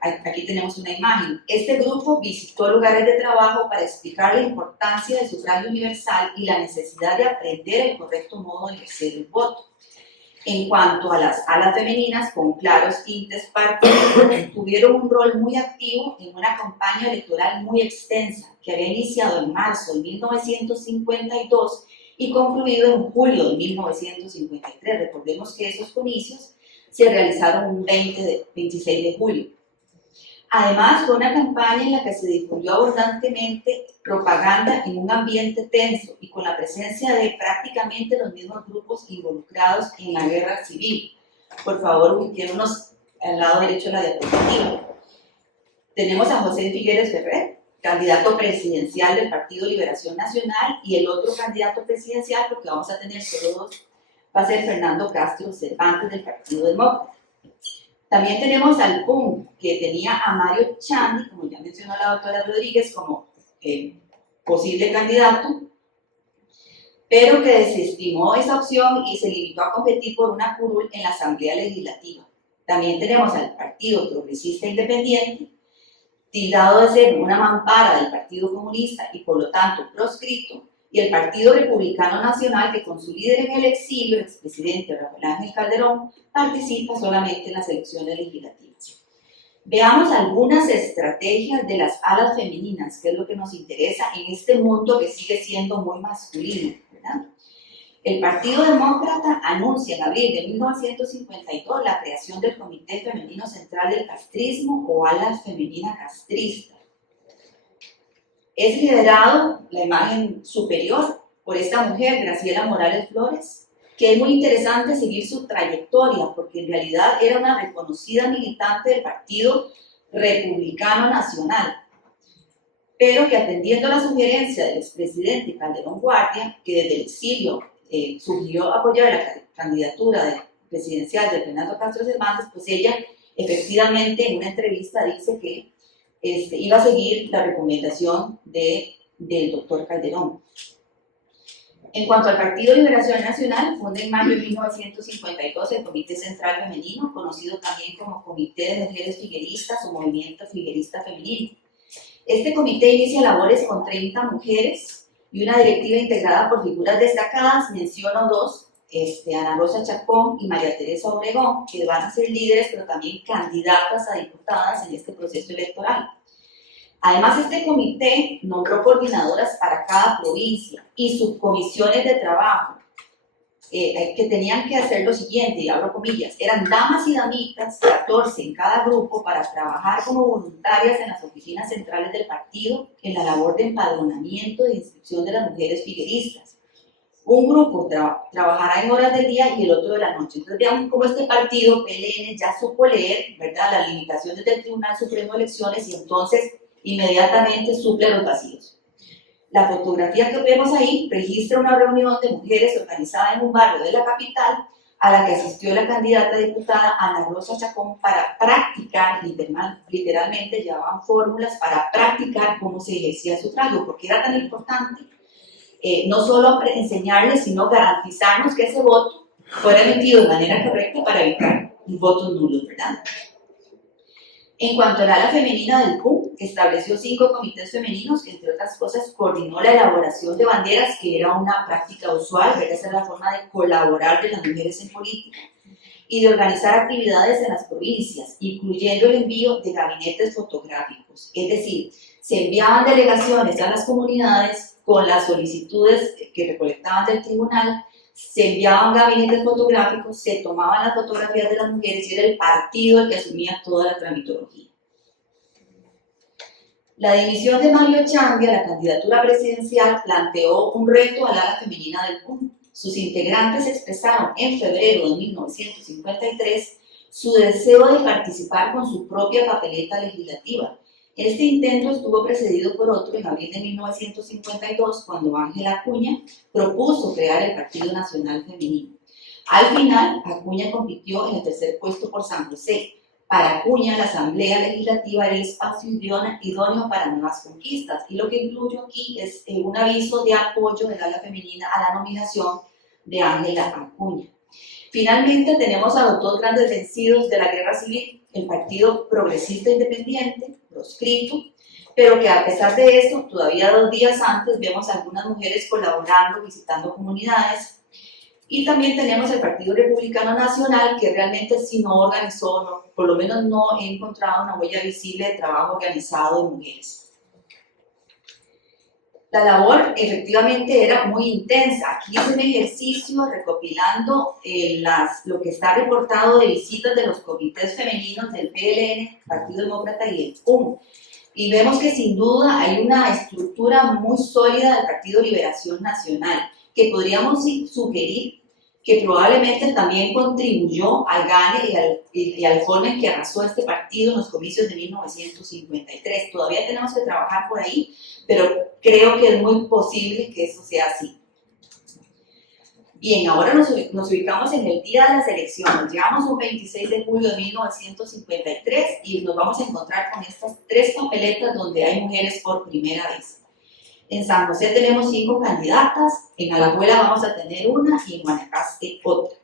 Aquí tenemos una imagen. Este grupo visitó lugares de trabajo para explicar la importancia del sufragio universal y la necesidad de aprender el correcto modo de ejercer el voto. En cuanto a las alas femeninas, con claros tintes partidistas, tuvieron un rol muy activo en una campaña electoral muy extensa que había iniciado en marzo de 1952 y concluido en julio de 1953. Recordemos que esos comicios se realizaron un 26 de julio. Además, fue una campaña en la que se difundió abundantemente propaganda en un ambiente tenso y con la presencia de prácticamente los mismos grupos involucrados en la guerra civil. Por favor, ubiquémonos al lado derecho de la diapositiva. Tenemos a José Figueres Ferrer, candidato presidencial del Partido Liberación Nacional, y el otro candidato presidencial, porque vamos a tener solo dos, va a ser Fernando Castro Cervantes del Partido Demócrata. También tenemos al PUM, que tenía a Mario Chandi, como ya mencionó la doctora Rodríguez, como posible candidato, pero que desestimó esa opción y se limitó a competir por una curul en la Asamblea Legislativa. También tenemos al Partido Progresista Independiente, tildado de ser una mampara del Partido Comunista y por lo tanto proscrito, y el Partido Republicano Nacional, que con su líder en el exilio, el expresidente Rafael Ángel Calderón, participa solamente en las elecciones legislativas. Veamos algunas estrategias de las alas femeninas, que es lo que nos interesa en este mundo que sigue siendo muy masculino, ¿verdad? El Partido Demócrata anuncia en abril de 1952 la creación del Comité Femenino Central del Castrismo o Ala Femenina Castrista. Es liderado, la imagen superior, por esta mujer, Graciela Morales Flores, que es muy interesante seguir su trayectoria, porque en realidad era una reconocida militante del Partido Republicano Nacional, pero que atendiendo a la sugerencia del expresidente Calderón Guardia, que desde el exilio sugirió apoyar la candidatura presidencial de Fernando Castro Cervantes, pues ella efectivamente en una entrevista dice que iba a seguir la recomendación del doctor Calderón. En cuanto al Partido Liberación Nacional, funda en mayo de 1952 el Comité Central Femenino, conocido también como Comité de Mujeres Figueristas o Movimiento Figuerista Femenino. Este comité inicia labores con 30 mujeres y una directiva integrada por figuras destacadas, menciono dos, Ana Rosa Chacón y María Teresa Obregón, que van a ser líderes pero también candidatas a diputadas en este proceso electoral. Además, este comité nombró coordinadoras para cada provincia y subcomisiones de trabajo que tenían que hacer lo siguiente, y abro comillas, eran damas y damitas, 14 en cada grupo, para trabajar como voluntarias en las oficinas centrales del partido en la labor de empadronamiento e inscripción de las mujeres figueristas. Un grupo trabajará en horas del día y el otro de la noche. Entonces veamos cómo este partido, PLN, ya supo leer, ¿verdad?, las limitaciones del Tribunal Supremo de Elecciones y entonces inmediatamente suple los vacíos. La fotografía que vemos ahí registra una reunión de mujeres organizada en un barrio de la capital a la que asistió la candidata diputada Ana Rosa Chacón para practicar, literalmente llevaban fórmulas para practicar cómo se ejercía el sufragio, porque era tan importante no solo enseñarles, sino garantizarnos que ese voto fuera emitido de manera correcta para evitar votos nulos, ¿verdad? En cuanto al ala femenina del PUM, estableció 5 comités femeninos que, entre otras cosas, coordinó la elaboración de banderas, que era una práctica usual, ¿verdad? Esa es la forma de colaborar de las mujeres en política, y de organizar actividades en las provincias, incluyendo el envío de gabinetes fotográficos. Es decir, se enviaban delegaciones a las comunidades con las solicitudes que recolectaban del tribunal, se enviaban gabinetes fotográficos, se tomaban las fotografías de las mujeres y era el partido el que asumía toda la tramitología. La dimisión de Mario Chandi a la candidatura presidencial planteó un reto al ala femenina del PUM. Sus integrantes expresaron en febrero de 1953 su deseo de participar con su propia papeleta legislativa. Este intento estuvo precedido por otro en abril de 1952, cuando Ángela Acuña propuso crear el Partido Nacional Femenino. Al final, Acuña compitió en el tercer puesto por San José. Para Acuña, la Asamblea Legislativa era el espacio idóneo para nuevas conquistas, y lo que incluyo aquí es un aviso de apoyo del ala femenina a la nominación de Ángela Acuña. Finalmente, tenemos a los dos grandes vencidos de la Guerra Civil, el Partido Progresista Independiente, proscrito, pero que a pesar de esto, todavía 2 días antes vemos a algunas mujeres colaborando, visitando comunidades, y también tenemos el Partido Republicano Nacional, que realmente sí no organizó, no, por lo menos no he encontrado una huella visible de trabajo organizado de mujeres. La labor efectivamente era muy intensa. Aquí es un ejercicio recopilando lo que está reportado de visitas de los comités femeninos del PLN, Partido Demócrata y el PUM. Y vemos que sin duda hay una estructura muy sólida del Partido Liberación Nacional, que podríamos sugerir que probablemente también contribuyó al gane y al forma en que arrasó este partido en los comicios de 1953. Todavía tenemos que trabajar por ahí, pero creo que es muy posible que eso sea así. Bien, ahora nos ubicamos en el día de las elecciones. Llegamos un 26 de julio de 1953 y nos vamos a encontrar con estas 3 papeletas donde hay mujeres por primera vez. En San José tenemos 5 candidatas, en Alajuela vamos a tener una y en Guanacaste otra.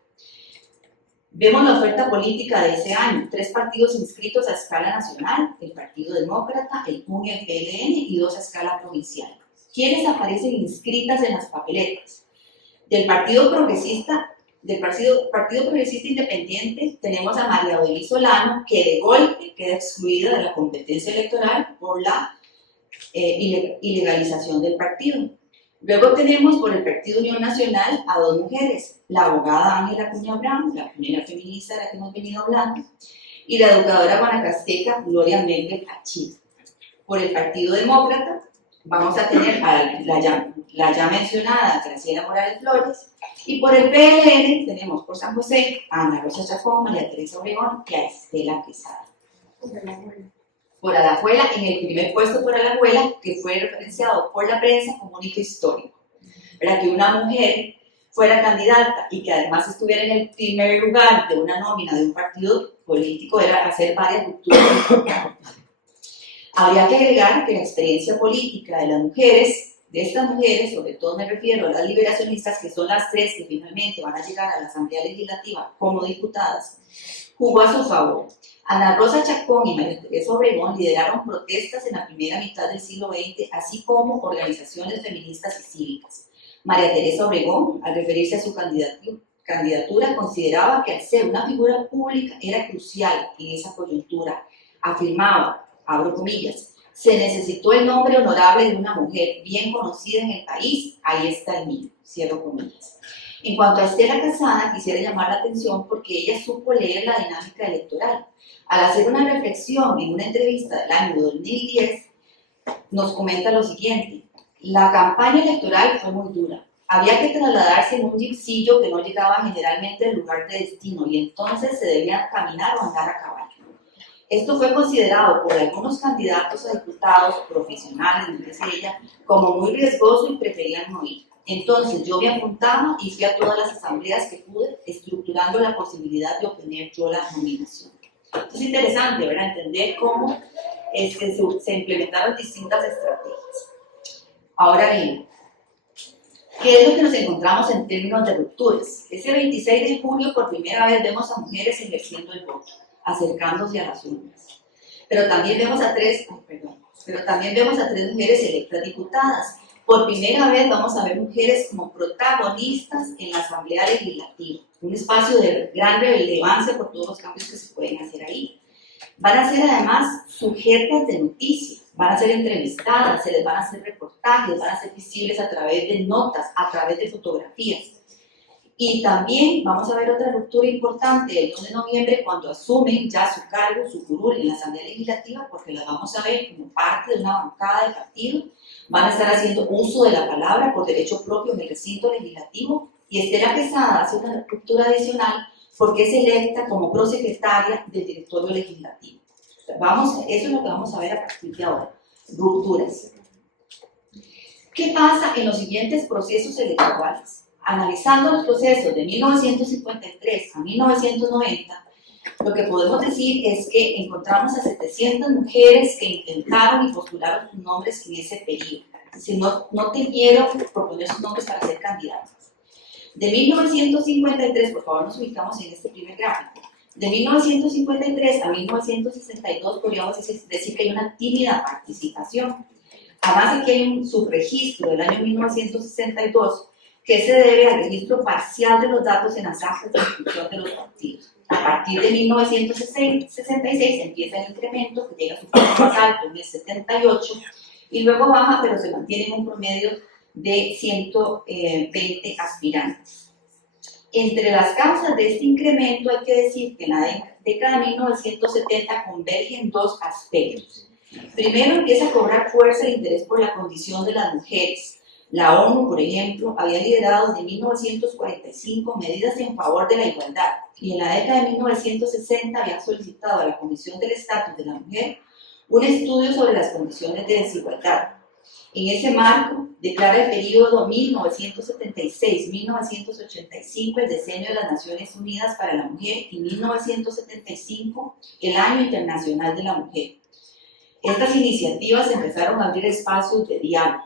Vemos la oferta política de ese año, 3 partidos inscritos a escala nacional, el Partido Demócrata, el PUN y el PLN, y 2 a escala provincial. ¿Quiénes aparecen inscritas en las papeletas? Del Partido Progresista Independiente tenemos a María Odely Solano, que de golpe queda excluida de la competencia electoral por la ilegalización del partido. Luego tenemos por el Partido Unión Nacional a 2 mujeres, la abogada Ángela Acuña Brown, la primera feminista de la que hemos venido hablando, y la educadora guanacasteca Gloria Melbe Achí. Por el Partido Demócrata vamos a tener a la ya mencionada Graciela Morales Flores, y por el PLN tenemos por San José a Ana Rosa Chacón, María Teresa Obregón y a Estela Quesada. Por Alajuela, en el primer puesto por Alajuela, que fue referenciado por la prensa como un hito histórico. Para que una mujer fuera candidata y que además estuviera en el primer lugar de una nómina de un partido político era hacer varias rupturas. Habría que agregar que la experiencia política de las mujeres, de estas mujeres, sobre todo me refiero a las liberacionistas, que son las 3 que finalmente van a llegar a la Asamblea Legislativa como diputadas, jugó a su favor. Ana Rosa Chacón y María Teresa Obregón lideraron protestas en la primera mitad del siglo XX, así como organizaciones feministas y cívicas. María Teresa Obregón, al referirse a su candidatura, consideraba que al ser una figura pública era crucial en esa coyuntura. Afirmaba, abro comillas, se necesitó el nombre honorable de una mujer bien conocida en el país, ahí está el mío, cierro comillas. En cuanto a Estela Quesada, quisiera llamar la atención porque ella supo leer la dinámica electoral. Al hacer una reflexión en una entrevista del año 2010, nos comenta lo siguiente: la campaña electoral fue muy dura. Había que trasladarse en un jeepcillo que no llegaba generalmente al lugar de destino y entonces se debía caminar o andar a caballo. Esto fue considerado por algunos candidatos a diputados profesionales, dice ella, como muy riesgoso y preferían no ir. Entonces yo me apuntaba y fui a todas las asambleas que pude, estructurando la posibilidad de obtener yo la nominación. Esto es interesante, ¿verdad? Entender cómo se implementaron distintas estrategias. Ahora bien, ¿qué es lo que nos encontramos en términos de rupturas? Ese 26 de julio por primera vez vemos a mujeres ejerciendo el voto, acercándose a las urnas. Pero también vemos a 3 mujeres electas diputadas. Por primera vez vamos a ver mujeres como protagonistas en la Asamblea Legislativa, un espacio de gran relevancia por todos los cambios que se pueden hacer ahí. Van a ser además sujetas de noticias, van a ser entrevistadas, se les van a hacer reportajes, van a ser visibles a través de notas, a través de fotografías. Y también vamos a ver otra ruptura importante el 2 de noviembre cuando asumen ya su cargo, su curul en la Asamblea Legislativa, porque las vamos a ver como parte de una bancada de partido, van a estar haciendo uso de la palabra por derecho propio en el recinto legislativo, y Estela Quesada hace una ruptura adicional porque es electa como prosecretaria del directorio legislativo. Eso es lo que vamos a ver a partir de ahora, rupturas. ¿Qué pasa en los siguientes procesos electorales? Analizando los procesos de 1953 a 1990, lo que podemos decir es que encontramos a 700 mujeres que intentaron y postularon sus nombres en ese periodo. Es decir, no te quiero proponer sus nombres para ser candidatas. De 1953, por favor nos ubicamos en este primer gráfico, de 1953 a 1962 podríamos decir que hay una tímida participación. Además aquí hay un subregistro del año 1962 que se debe al registro parcial de los datos en las actas de inscripción de los partidos. A partir de 1966 empieza el incremento que llega a su punto más alto en el 78 y luego baja, pero se mantiene en un promedio de 120 aspirantes. Entre las causas de este incremento hay que decir que en la década de 1970 convergen 2 aspectos. Primero, empieza a cobrar fuerza el interés por la condición de las mujeres. La ONU, por ejemplo, había liderado desde 1945 medidas en favor de la igualdad y en la década de 1960 había solicitado a la Comisión del Estatus de la Mujer un estudio sobre las condiciones de desigualdad. En ese marco, declara el periodo 1976-1985 el Decenio de las Naciones Unidas para la Mujer y 1975 el Año Internacional de la Mujer. Estas iniciativas empezaron a abrir espacios de diálogo.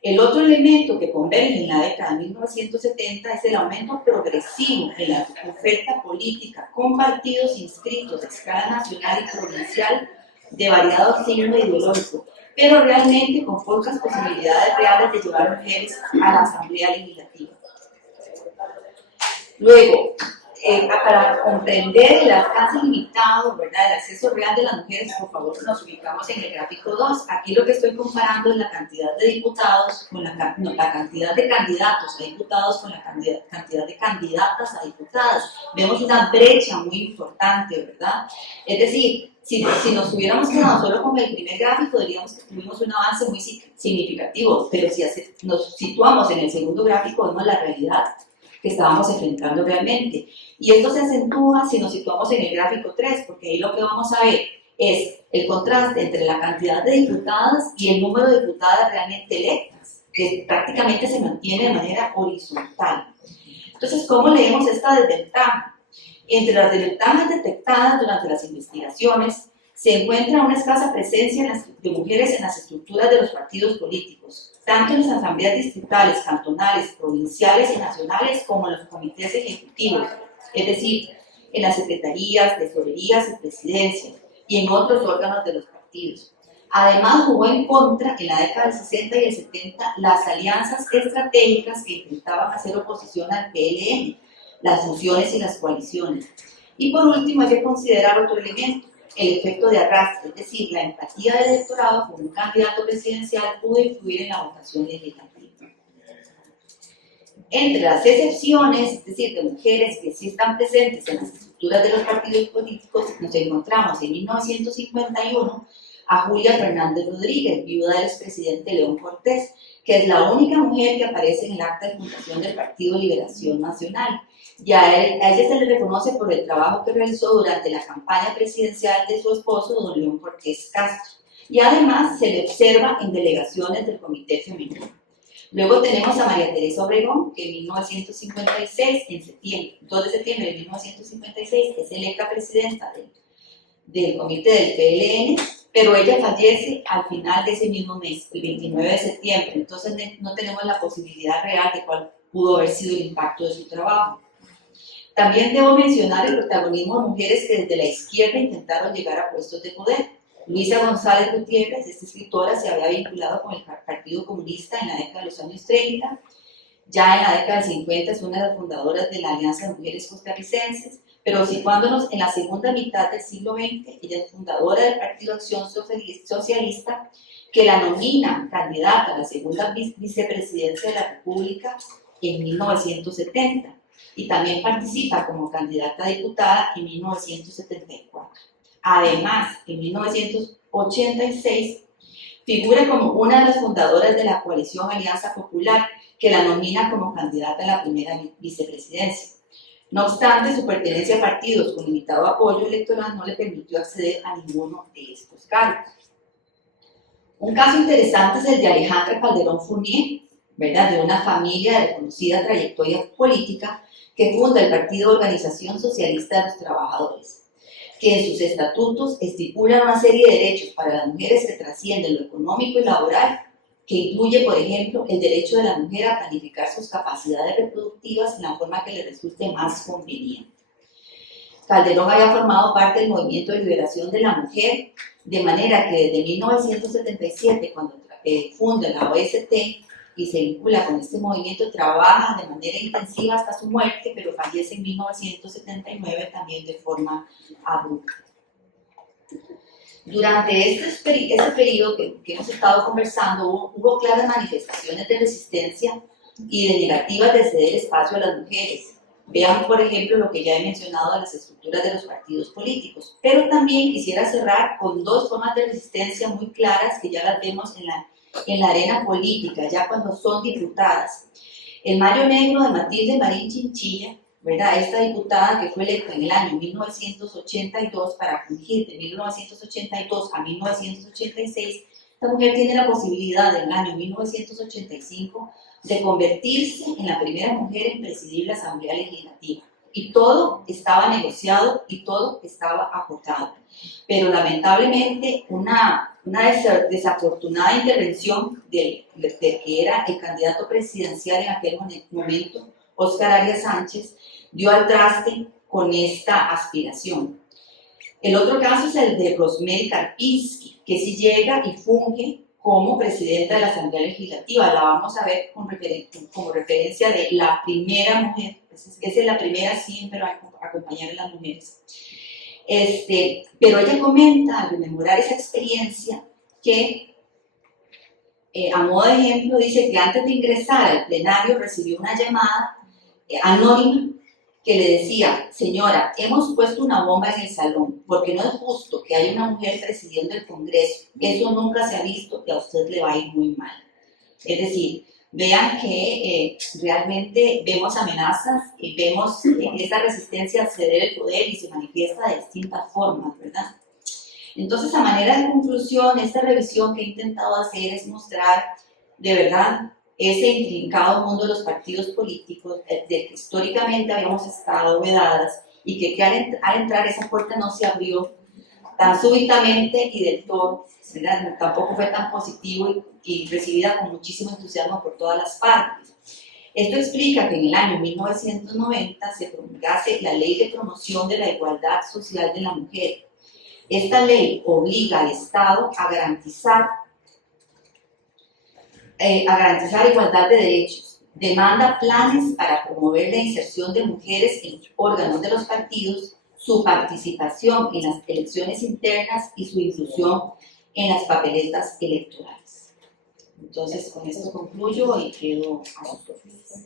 El otro elemento que converge en la década de 1970 es el aumento progresivo de la oferta política con partidos inscritos a escala nacional y provincial de variado signo ideológico, pero realmente con pocas posibilidades reales de llevar mujeres a la Asamblea Legislativa. Luego, para comprender el alcance limitado, ¿verdad?, el acceso real de las mujeres, por favor nos ubicamos en el gráfico 2. Aquí lo que estoy comparando es la cantidad de diputados con la cantidad de candidatos a diputados con la cantidad de candidatas a diputadas. Vemos una brecha muy importante, ¿verdad? Es decir, si nos hubiéramos quedado solo con el primer gráfico, diríamos que tuvimos un avance muy significativo, pero si nos situamos en el segundo gráfico, vemos la realidad que estábamos enfrentando realmente. Y esto se acentúa si nos situamos en el gráfico 3, porque ahí lo que vamos a ver es el contraste entre la cantidad de diputadas y el número de diputadas realmente electas, que prácticamente se mantiene de manera horizontal. Entonces, ¿cómo leemos esta desventaja? Entre las desventajas detectadas durante las investigaciones se encuentra una escasa presencia de mujeres en las estructuras de los partidos políticos, tanto en las asambleas distritales, cantonales, provinciales y nacionales, como en los comités ejecutivos, es decir, en las secretarías, tesorerías y presidencias, y en otros órganos de los partidos. Además, jugó en contra en la década del 60 y el 70 las alianzas estratégicas que intentaban hacer oposición al PLN, las fusiones y las coaliciones. Y por último, hay que considerar otro elemento, el efecto de arrastre, es decir, la empatía del electorado con un candidato presidencial pudo influir en la votación legislativa. Entre las excepciones, es decir, de mujeres que sí están presentes en las estructuras de los partidos políticos, nos encontramos en 1951 a Julia Fernández Rodríguez, viuda del expresidente León Cortés, que es la única mujer que aparece en el acta de fundación del Partido Liberación Nacional. Y a ella se le reconoce por el trabajo que realizó durante la campaña presidencial de su esposo, don León Cortés Castro. Y además se le observa en delegaciones del Comité Femenino. Luego tenemos a María Teresa Obregón, que en 1956, en septiembre, 2 de septiembre de 1956, es electa presidenta del Comité del PLN, pero ella fallece al final de ese mismo mes, el 29 de septiembre. Entonces no tenemos la posibilidad real de cuál pudo haber sido el impacto de su trabajo. También debo mencionar el protagonismo de mujeres que desde la izquierda intentaron llegar a puestos de poder. Luisa González Gutiérrez, esta escritora, se había vinculado con el Partido Comunista en la década de los años 30. Ya en la década del 50 es una de las fundadoras de la Alianza de Mujeres Costarricenses, pero situándonos en la segunda mitad del siglo XX, ella es fundadora del Partido Acción Socialista, que la nomina candidata a la segunda vicepresidencia de la República en 1970. Y también participa como candidata a diputada en 1974. Además, en 1986 figura como una de las fundadoras de la coalición Alianza Popular, que la nomina como candidata a la primera vicepresidencia. No obstante, su pertenencia a partidos con limitado apoyo electoral no le permitió acceder a ninguno de estos cargos. Un caso interesante es el de Alejandra Calderón Fournier, ¿verdad?, de una familia de reconocida trayectoria política, que funda el Partido Organización Socialista de los Trabajadores, que en sus estatutos estipula una serie de derechos para las mujeres que trascienden lo económico y laboral, que incluye, por ejemplo, el derecho de la mujer a planificar sus capacidades reproductivas en la forma que le resulte más conveniente. Calderón había formado parte del movimiento de liberación de la mujer, de manera que desde 1977, cuando funda la OST, y se vincula con este movimiento, trabaja de manera intensiva hasta su muerte, pero fallece en 1979 también de forma abrupta. Durante este periodo que hemos estado conversando, hubo claras manifestaciones de resistencia y de negativas de ceder espacio a las mujeres. Vean, por ejemplo, lo que ya he mencionado de las estructuras de los partidos políticos. Pero también quisiera cerrar con dos formas de resistencia muy claras que ya las vemos en la arena política, ya cuando son diputadas. El Mayo Negro de Matilde Marín Chinchilla, ¿verdad?, esta diputada que fue electa en el año 1982 para fungir de 1982 a 1986, Esta mujer tiene la posibilidad en el año 1985 de convertirse en la primera mujer en presidir la Asamblea Legislativa. Y todo estaba negociado y todo estaba acordado. Pero lamentablemente una desafortunada intervención de que era el candidato presidencial en aquel momento, Óscar Arias Sánchez, dio al traste con esta aspiración. El otro caso es el de Rosemary Karpinski, que sí llega y funge como presidenta de la Asamblea Legislativa. La vamos a ver como referencia de la primera mujer. Esa es la primera siempre va a acompañar a las mujeres. Pero ella comenta, al rememorar esa experiencia, que a modo de ejemplo dice que antes de ingresar al plenario recibió una llamada anónima que le decía: señora, hemos puesto una bomba en el salón porque no es justo que haya una mujer presidiendo el Congreso. Eso nunca se ha visto, que a usted le va a ir muy mal. Es decir, vean que realmente vemos amenazas y vemos esta resistencia a ceder el poder y se manifiesta de distintas formas, ¿verdad? Entonces, a manera de conclusión, esta revisión que he intentado hacer es mostrar de verdad ese intrincado mundo de los partidos políticos del que históricamente habíamos estado vedadas y que al entrar esa puerta no se abrió tan súbitamente y del todo, ¿verdad? Tampoco fue tan positivo y recibida con muchísimo entusiasmo por todas las partes. Esto explica que en el año 1990 se promulgase la Ley de Promoción de la Igualdad Social de la Mujer. Esta ley obliga al Estado a garantizar igualdad de derechos, demanda planes para promover la inserción de mujeres en los órganos de los partidos, su participación en las elecciones internas y su inclusión en las papeletas electorales. Entonces, con esto concluyo y quedo a sus órdenes.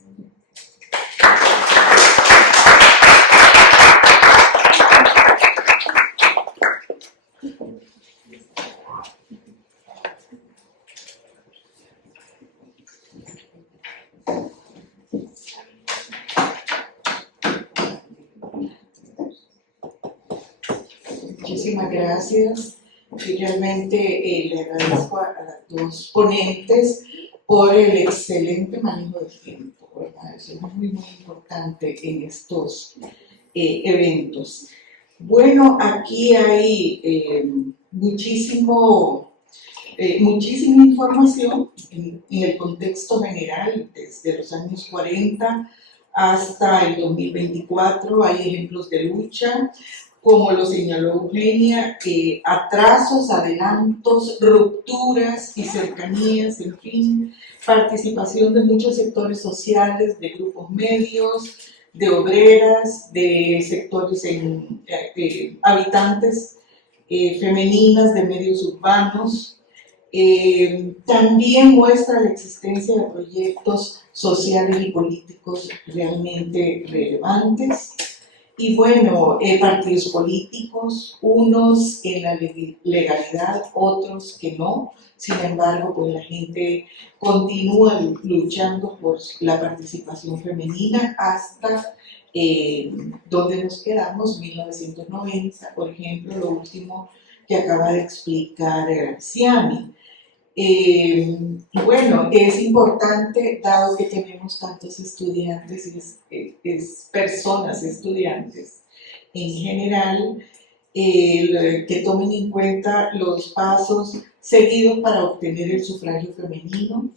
Muchísimas gracias. Y realmente le agradezco a las dos ponentes por el excelente manejo del tiempo, ¿verdad? Eso es muy, muy importante en estos eventos. Bueno, aquí hay muchísima información en el contexto general, desde los años 40 hasta el 2024. Hay ejemplos de lucha, como lo señaló Eugenia, atrasos, adelantos, rupturas y cercanías, en fin, participación de muchos sectores sociales, de grupos medios, de obreras, de sectores habitantes femeninas de medios urbanos. También muestra la existencia de proyectos sociales y políticos realmente relevantes. Y bueno, partidos políticos, unos en la legalidad, otros que no. Sin embargo, pues la gente continúa luchando por la participación femenina hasta donde nos quedamos, 1990, por ejemplo, lo último que acaba de explicar Ciami. Bueno, es importante, dado que tenemos tantos estudiantes y personas estudiantes en general, que tomen en cuenta los pasos seguidos para obtener el sufragio femenino,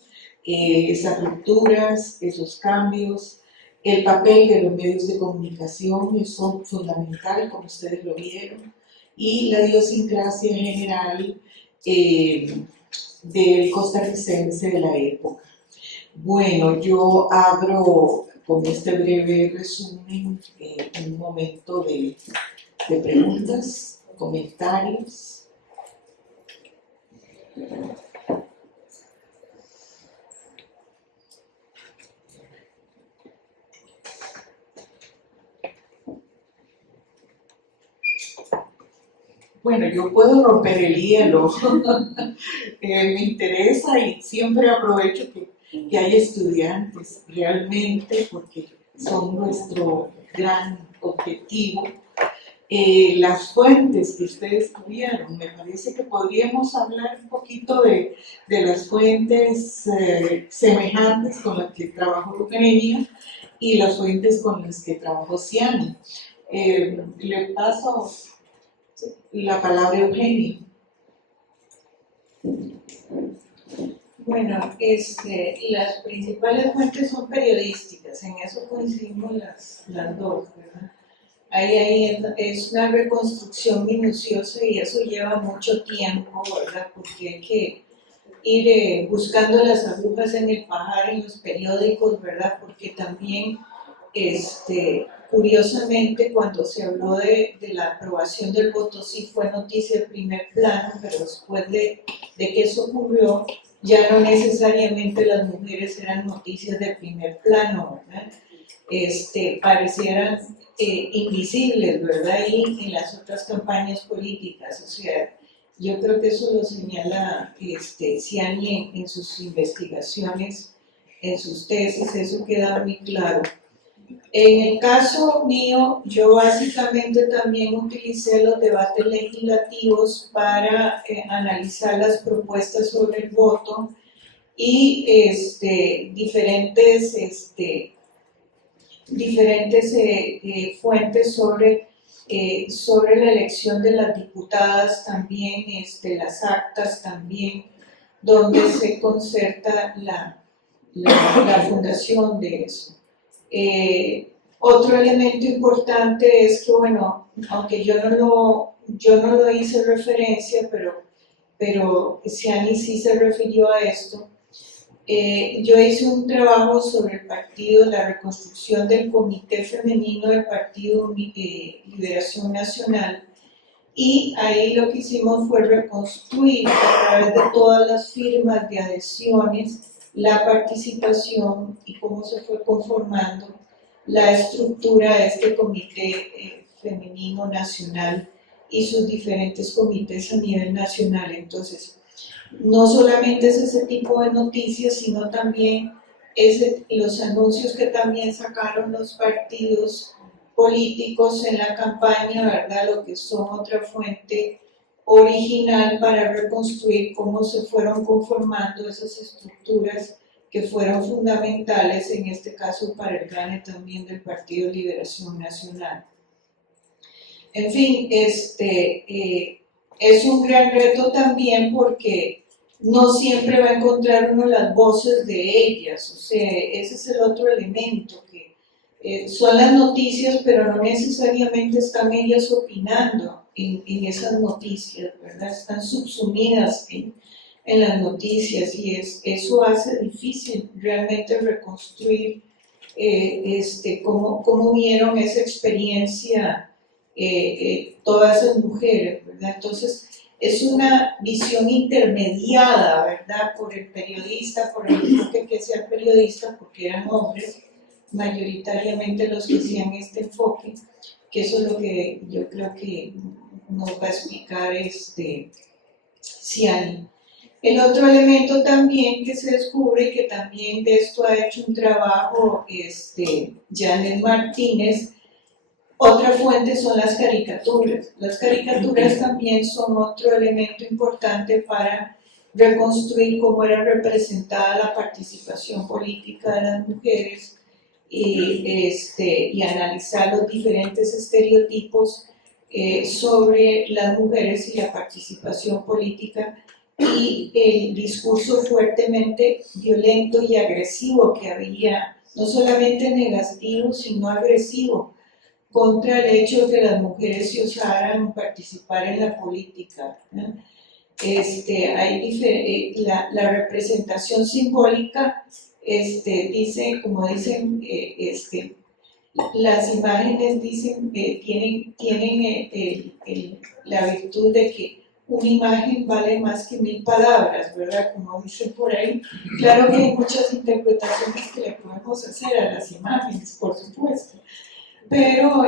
esas rupturas, esos cambios, el papel de los medios de comunicación son fundamentales, como ustedes lo vieron, y la idiosincrasia general del costarricense de la época. Bueno, yo abro con este breve resumen un momento de preguntas, comentarios. Bueno, yo puedo romper el hielo, me interesa y siempre aprovecho que hay estudiantes realmente porque son nuestro gran objetivo. las fuentes que ustedes tuvieron. Me parece que podríamos hablar un poquito de las fuentes semejantes con las que trabajó Eugenia y las fuentes con las que trabajó Ciani. Le paso la palabra a Eugenia. Bueno, las principales fuentes son periodísticas, en eso coincidimos las dos, ¿verdad? Ahí es una reconstrucción minuciosa y eso lleva mucho tiempo, ¿verdad? Porque hay que ir buscando las agujas en el pajar en los periódicos, ¿verdad? Porque también, curiosamente, cuando se habló de la aprobación del voto, sí fue noticia de primer plano, pero después de que eso ocurrió, ya no necesariamente las mujeres eran noticias de primer plano, ¿verdad? Parecieran invisibles, ¿verdad? Y en las otras campañas políticas, o sea, yo creo que eso lo señala Ciani en sus investigaciones, en sus tesis, eso queda muy claro. En el caso mío, yo básicamente también utilicé los debates legislativos para analizar las propuestas sobre el voto y diferentes fuentes sobre la elección de las diputadas también, las actas también, donde se concerta la fundación de eso. Otro elemento importante es que, bueno, aunque yo no lo hice referencia, pero Ciani sí se refirió a esto. Yo hice un trabajo sobre el partido, la reconstrucción del comité femenino del Partido Liberación Nacional, y ahí lo que hicimos fue reconstruir a través de todas las firmas de adhesiones la participación y cómo se fue conformando la estructura de este comité femenino nacional y sus diferentes comités a nivel nacional. Entonces, no solamente es ese tipo de noticias, sino también los anuncios que también sacaron los partidos políticos en la campaña, ¿verdad? Lo que son otra fuente original para reconstruir cómo se fueron conformando esas estructuras que fueron fundamentales, en este caso para el gane también del Partido Liberación Nacional. En fin, es un gran reto también porque no siempre va a encontrar uno las voces de ellas, o sea, ese es el otro elemento, que son las noticias, pero no necesariamente están ellas opinando en esas noticias, ¿verdad? Están subsumidas en las noticias y eso hace difícil realmente reconstruir cómo vieron esa experiencia todas esas mujeres, ¿verdad? Entonces, es una visión intermediada, ¿verdad? Por el periodista, por el enfoque que hacía el periodista, porque eran hombres, mayoritariamente los que hacían este enfoque, que eso es lo que yo creo que nos va a explicar Ciani. El otro elemento también que se descubre, que también de esto ha hecho un trabajo Janet Martínez. Otra fuente son las caricaturas. Las caricaturas también son otro elemento importante para reconstruir cómo era representada la participación política de las mujeres y analizar los diferentes estereotipos sobre las mujeres y la participación política y el discurso fuertemente violento y agresivo que había, no solamente negativo, sino agresivo, contra el hecho de que las mujeres se osaran participar en la política, ¿no? La representación simbólica, dice, como dicen, las imágenes dicen, tienen la virtud de que una imagen vale más que 1000 palabras, ¿verdad? Como dicen por ahí. Claro que hay muchas interpretaciones que le podemos hacer a las imágenes, por supuesto, pero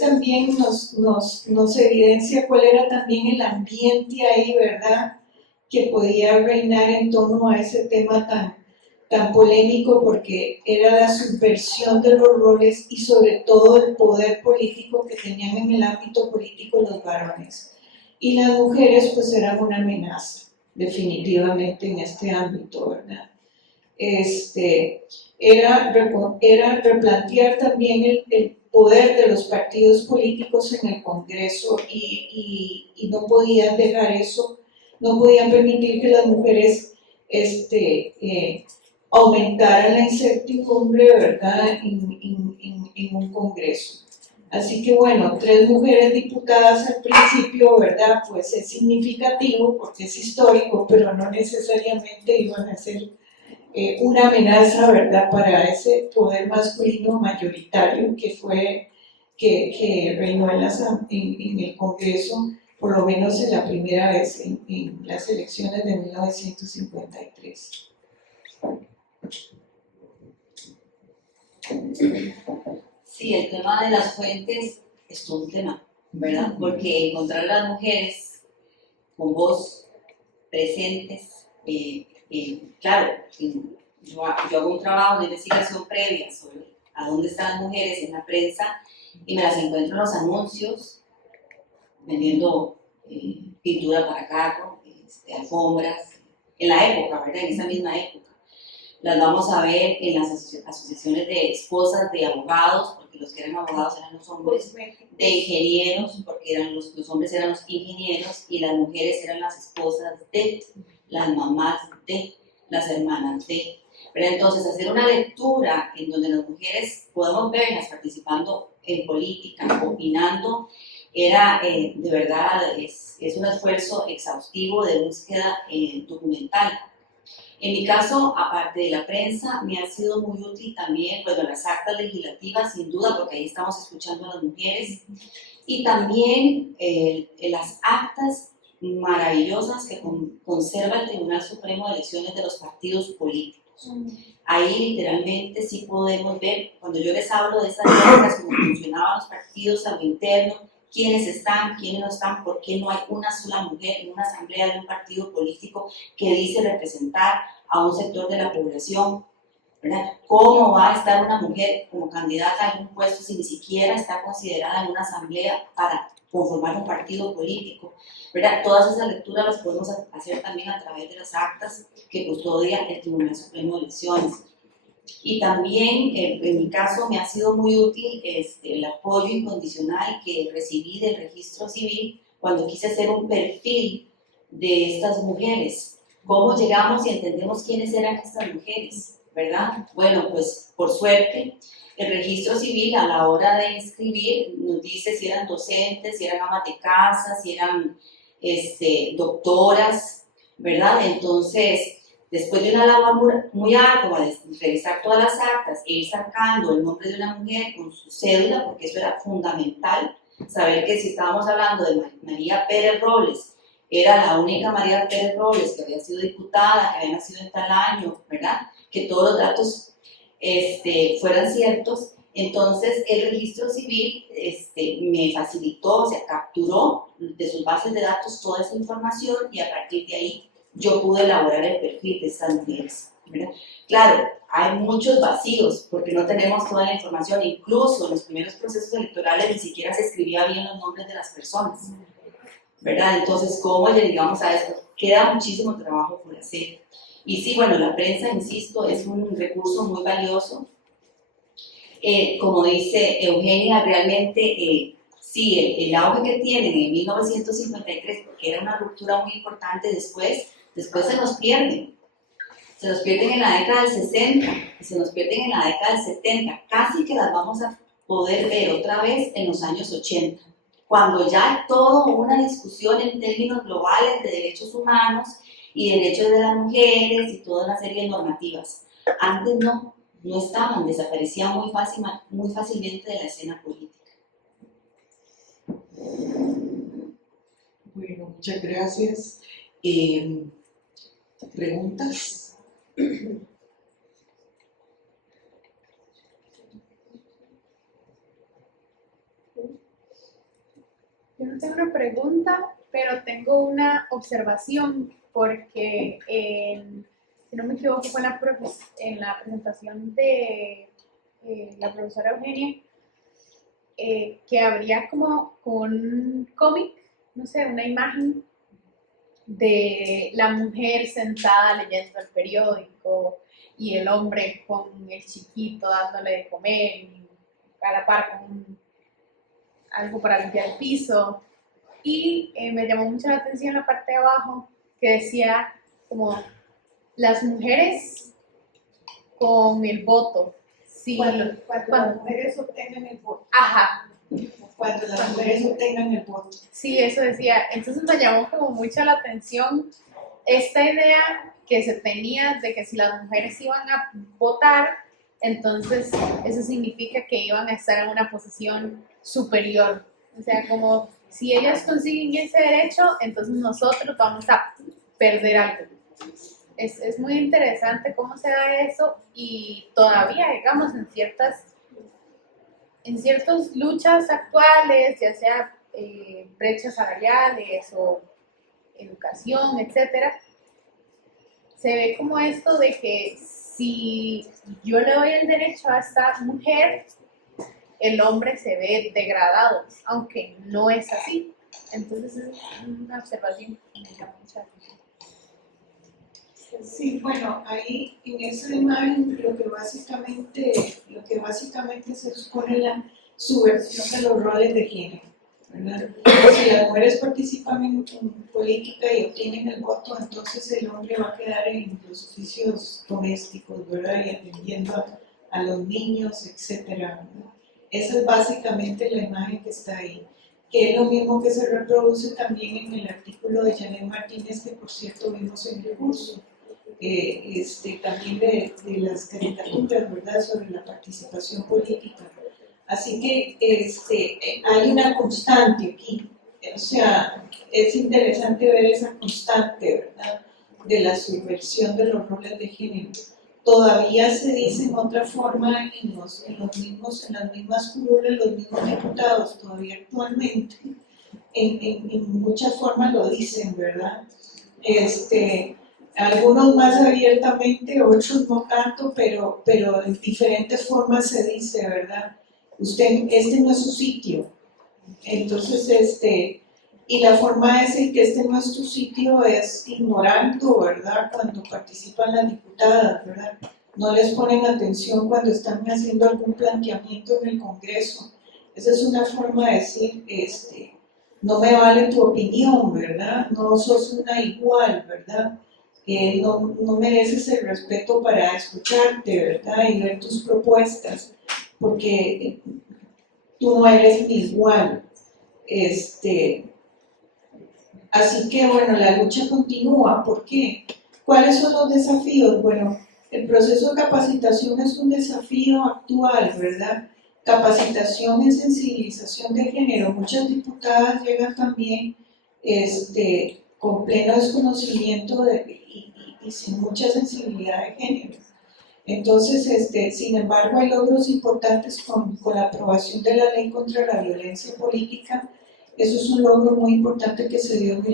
también nos evidencia cuál era también el ambiente ahí, ¿verdad? Que podía reinar en torno a ese tema tan polémico porque era la subversión de los roles y sobre todo el poder político que tenían en el ámbito político los varones. Y las mujeres pues eran una amenaza, definitivamente en este ámbito, ¿verdad? Era replantear también el poder de los partidos políticos en el Congreso y no podían dejar eso, no podían permitir que las mujeres aumentaran la incertidumbre, ¿verdad?, en un Congreso. Así que bueno, 3 mujeres diputadas al principio, ¿verdad?, pues es significativo porque es histórico, pero no necesariamente iban a ser una amenaza, ¿verdad?, para ese poder masculino mayoritario que reinó en el Congreso, por lo menos en la primera vez en las elecciones de 1953. Sí, el tema de las fuentes es todo un tema, ¿verdad? Porque encontrar a las mujeres con voz presentes, claro, yo hago un trabajo de investigación previa sobre a dónde están las mujeres en la prensa y me las encuentro en los anuncios, vendiendo pintura para carro, alfombras, en la época, ¿verdad? En esa misma época. Las vamos a ver en las asociaciones de esposas de abogados, porque los que eran abogados eran los hombres, de ingenieros, porque los hombres eran los ingenieros y las mujeres eran las esposas de, las mamás de, las hermanas de. Pero entonces hacer una lectura en donde las mujeres podemos verlas participando en política, opinando, era de verdad, es un esfuerzo exhaustivo de búsqueda documental. En mi caso, aparte de la prensa, me ha sido muy útil también, bueno, las actas legislativas, sin duda, porque ahí estamos escuchando a las mujeres, y también las actas maravillosas que conserva el Tribunal Supremo de Elecciones de los partidos políticos. Ahí literalmente sí podemos ver, cuando yo les hablo de esas actas, cómo funcionaban los partidos a lo interno, quiénes están, quiénes no están, por qué no hay una sola mujer en una asamblea de un partido político que dice representar a un sector de la población, ¿verdad? ¿Cómo va a estar una mujer como candidata a algún puesto si ni siquiera está considerada en una asamblea para conformar un partido político, ¿verdad? Todas esas lecturas las podemos hacer también a través de las actas que custodia el Tribunal Supremo de Elecciones. Y también, en mi caso, me ha sido muy útil el apoyo incondicional que recibí del registro civil cuando quise hacer un perfil de estas mujeres. ¿Cómo llegamos y entendemos quiénes eran estas mujeres? ¿Verdad? Bueno, pues por suerte, el registro civil a la hora de inscribir nos dice si eran docentes, si eran amas de casa, si eran doctoras, ¿verdad? Entonces, después de una labor muy ardua de revisar todas las actas e ir sacando el nombre de una mujer con su cédula, porque eso era fundamental, saber que si estábamos hablando de María Pérez Robles, era la única María Pérez Robles que había sido diputada, que había nacido en tal año, ¿verdad? Que todos los datos fueran ciertos. Entonces el registro civil me facilitó, o sea, capturó de sus bases de datos toda esa información y a partir de ahí yo pude elaborar el perfil de estas mujeres, ¿verdad? Claro, hay muchos vacíos porque no tenemos toda la información, incluso en los primeros procesos electorales ni siquiera se escribía bien los nombres de las personas, ¿verdad? Entonces, ¿cómo llegamos a esto? Queda muchísimo trabajo por hacer. Y sí, bueno, la prensa, insisto, es un recurso muy valioso. Como dice Eugenia, realmente sí, el auge que tienen en 1953, porque era una ruptura muy importante después se nos pierden. Se nos pierden en la década del 60 y se nos pierden en la década del 70. Casi que las vamos a poder ver otra vez en los años 80, cuando ya hay toda una discusión en términos globales de derechos humanos y derechos de las mujeres y toda una serie de normativas. Antes no estaban, desaparecían muy fácilmente de la escena política. Bueno, muchas gracias. ¿Preguntas? Yo no tengo una pregunta, pero tengo una observación, porque si no me equivoco, fue en la presentación de la profesora Eugenia, que habría como un cómic, no sé, una imagen de la mujer sentada leyendo el periódico y el hombre con el chiquito dándole de comer y a la par con algo para limpiar el piso. Y me llamó mucho la atención la parte de abajo que decía como las mujeres con el voto. Sí, Cuando las mujeres obtengan el voto. Ajá. Cuando las mujeres obtengan el voto. Sí, eso decía. Entonces me llamó como mucho la atención esta idea que se tenía de que si las mujeres iban a votar, entonces eso significa que iban a estar en una posición superior. O sea, como si ellas consiguen ese derecho, entonces nosotros vamos a perder algo. Es muy interesante cómo se da eso y todavía, digamos, en ciertas luchas actuales, ya sea brechas salariales o educación, etcétera, se ve como esto de que si yo le doy el derecho a esta mujer, el hombre se ve degradado, aunque no es así. Entonces es una observación que me llama mucha atención. Sí, bueno, ahí en esa imagen lo que básicamente se supone la subversión de los roles de género, ¿verdad? Si las mujeres participan en política y obtienen el voto, entonces el hombre va a quedar en los oficios domésticos, ¿verdad? Y atendiendo a los niños, etcétera, ¿verdad? Esa es básicamente la imagen que está ahí, que es lo mismo que se reproduce también en el artículo de Janet Martínez, que por cierto vimos en el curso. También de las caricaturas, ¿verdad?, sobre la participación política. Así que hay una constante aquí, o sea, es interesante ver esa constante, ¿verdad?, de la subversión de los roles de género. Todavía se dice en otra forma en las mismas curules, los mismos diputados, todavía actualmente, en muchas formas lo dicen, ¿verdad? Algunos más abiertamente, otros no tanto, pero en diferentes formas se dice, ¿verdad? Este no es su sitio. Entonces, y la forma de decir que este no es tu sitio es ignorando, ¿verdad? Cuando participan las diputadas, ¿verdad? No les ponen atención cuando están haciendo algún planteamiento en el Congreso. Esa es una forma de decir, no me vale tu opinión, ¿verdad? No sos una igual, ¿verdad? No mereces el respeto para escucharte, ¿verdad? Y ver tus propuestas, porque tú no eres mi igual. Así que, bueno, la lucha continúa. ¿Por qué? ¿Cuáles son los desafíos? Bueno, el proceso de capacitación es un desafío actual, ¿verdad? Capacitación en sensibilización de género. Muchas diputadas llegan también con pleno desconocimiento y sin mucha sensibilidad de género. Entonces, sin embargo, hay logros importantes con la aprobación de la ley contra la violencia política. Eso es un logro muy importante que se dio en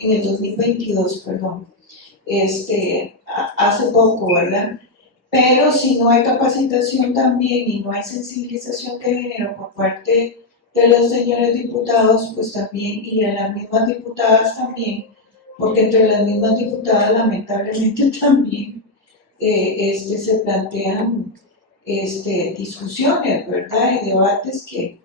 el 2022, perdón. Hace poco, ¿verdad? Pero si no hay capacitación también y no hay sensibilización de género por parte de los señores diputados, pues también, y de las mismas diputadas también, porque entre las mismas diputadas lamentablemente también se plantean discusiones, ¿verdad? Y debates que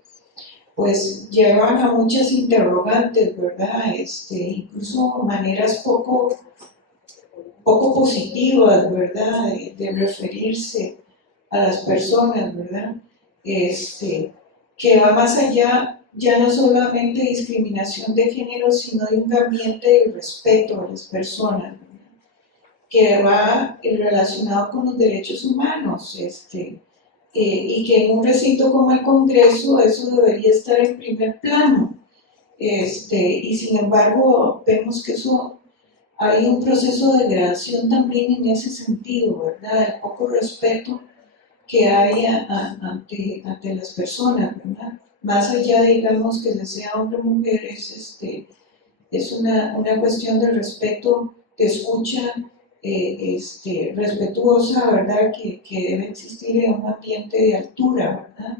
pues llevan a muchas interrogantes, ¿verdad? Incluso maneras poco positivas, ¿verdad? De referirse a las personas, ¿verdad? Que va más allá, ya no solamente de discriminación de género, sino de un ambiente de respeto a las personas, ¿verdad? Que va relacionado con los derechos humanos, y que en un recinto como el Congreso eso debería estar en primer plano, y sin embargo vemos que eso hay un proceso de degradación también en ese sentido, ¿verdad? El poco respeto que hay ante las personas, ¿verdad? Más allá de, digamos, que sea hombre o mujer, es una cuestión de respeto, de escucha respetuosa, ¿verdad? Que debe existir en un ambiente de altura, ¿verdad?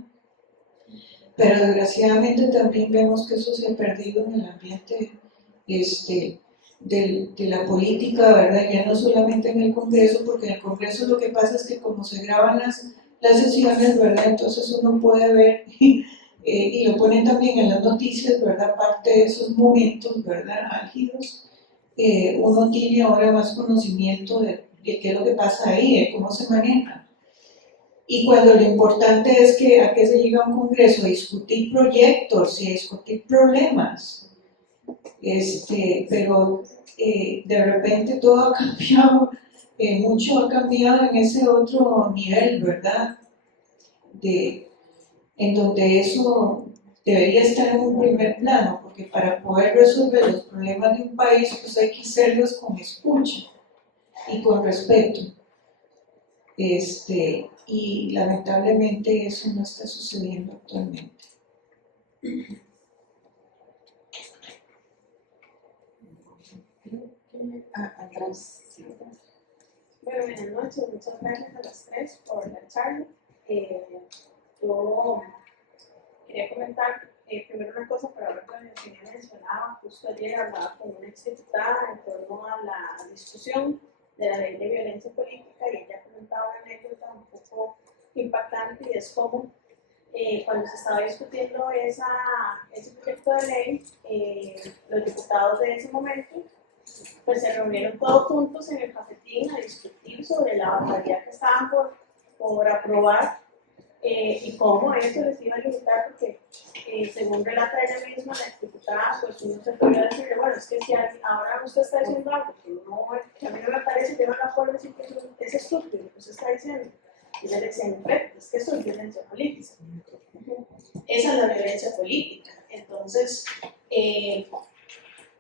Pero desgraciadamente también vemos que eso se ha perdido en el ambiente de la política, ¿verdad? Ya no solamente en el Congreso, porque en el Congreso lo que pasa es que como se graban las sesiones, ¿verdad? Entonces uno puede ver, y lo ponen también en las noticias, ¿verdad? Parte de esos momentos, ¿verdad? Álgidos, uno tiene ahora más conocimiento de qué es lo que pasa ahí, de cómo se maneja. Y cuando lo importante es que a qué se llega a un congreso, a discutir proyectos y a discutir problemas. Pero de repente todo ha cambiado, mucho ha cambiado en ese otro nivel, ¿verdad? En donde eso debería estar en un primer plano, porque para poder resolver los problemas de un país, pues hay que hacerlos con escucha y con respeto. Y lamentablemente eso no está sucediendo actualmente. Atrás. Bueno, buenas noches, muchas gracias a las tres por la charla. Yo quería comentar primero una cosa para ver lo que me mencionaba. Justo ayer hablaba con una exdiputada en torno a la discusión de la ley de violencia política y ella comentaba una anécdota un poco impactante y es como cuando se estaba discutiendo ese proyecto de ley, los diputados de ese momento pues se reunieron todos juntos en el cafetín a discutir sobre la barbaridad que estaban por aprobar y cómo eso les iba a limitar, porque según relata ella misma, la diputada, pues uno se podría decir, bueno, es que si ahora usted está diciendo algo que a mí no me parece, yo no la puedo decir que es estúpido lo que usted está diciendo. Y ella decía, no, es que eso es violencia política. Esa es la violencia política. Entonces,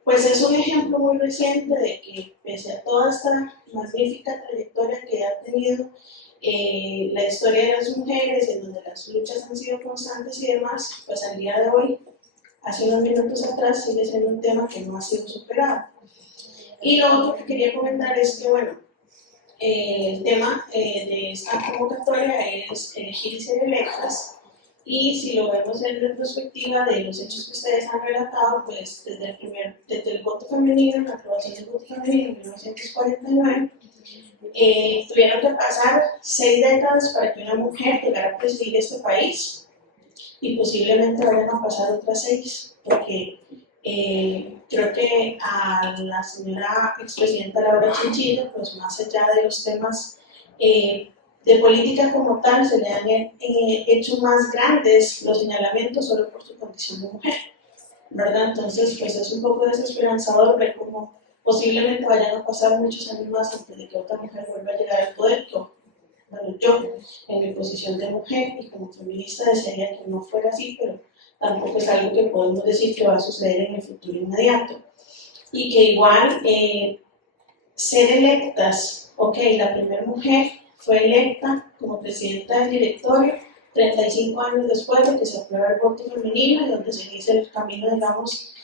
pues es un ejemplo muy reciente de que pese a toda esta magnífica trayectoria que ha tenido la historia de las mujeres, en donde las luchas han sido constantes y demás, pues al día de hoy, hace unos minutos atrás, sigue siendo un tema que no ha sido superado. Y lo otro que quería comentar es que, bueno, el tema de esta convocatoria es elegir y ser electas. Y si lo vemos en retrospectiva de los hechos que ustedes han relatado, pues desde el voto femenino, la aprobación del voto femenino en 1949, tuvieron que pasar 6 décadas para que una mujer llegara a presidir este país y posiblemente vayan a pasar otras 6, porque creo que a la señora expresidenta Laura Chinchilla, pues más allá de los temas de política como tal, se le han hecho más grandes los señalamientos solo por su condición de mujer, ¿verdad? Entonces, pues es un poco desesperanzador ver cómo posiblemente vayan a pasar muchos años más antes de que otra mujer vuelva a llegar al poder. Yo, en mi posición de mujer y como feminista, desearía que no fuera así, pero tampoco es algo que podemos decir que va a suceder en el futuro inmediato. Y que igual ser electas, ok, la primera mujer fue electa como presidenta del directorio 35 años después de que se aprueba el voto femenino y donde se inicia el camino, digamos,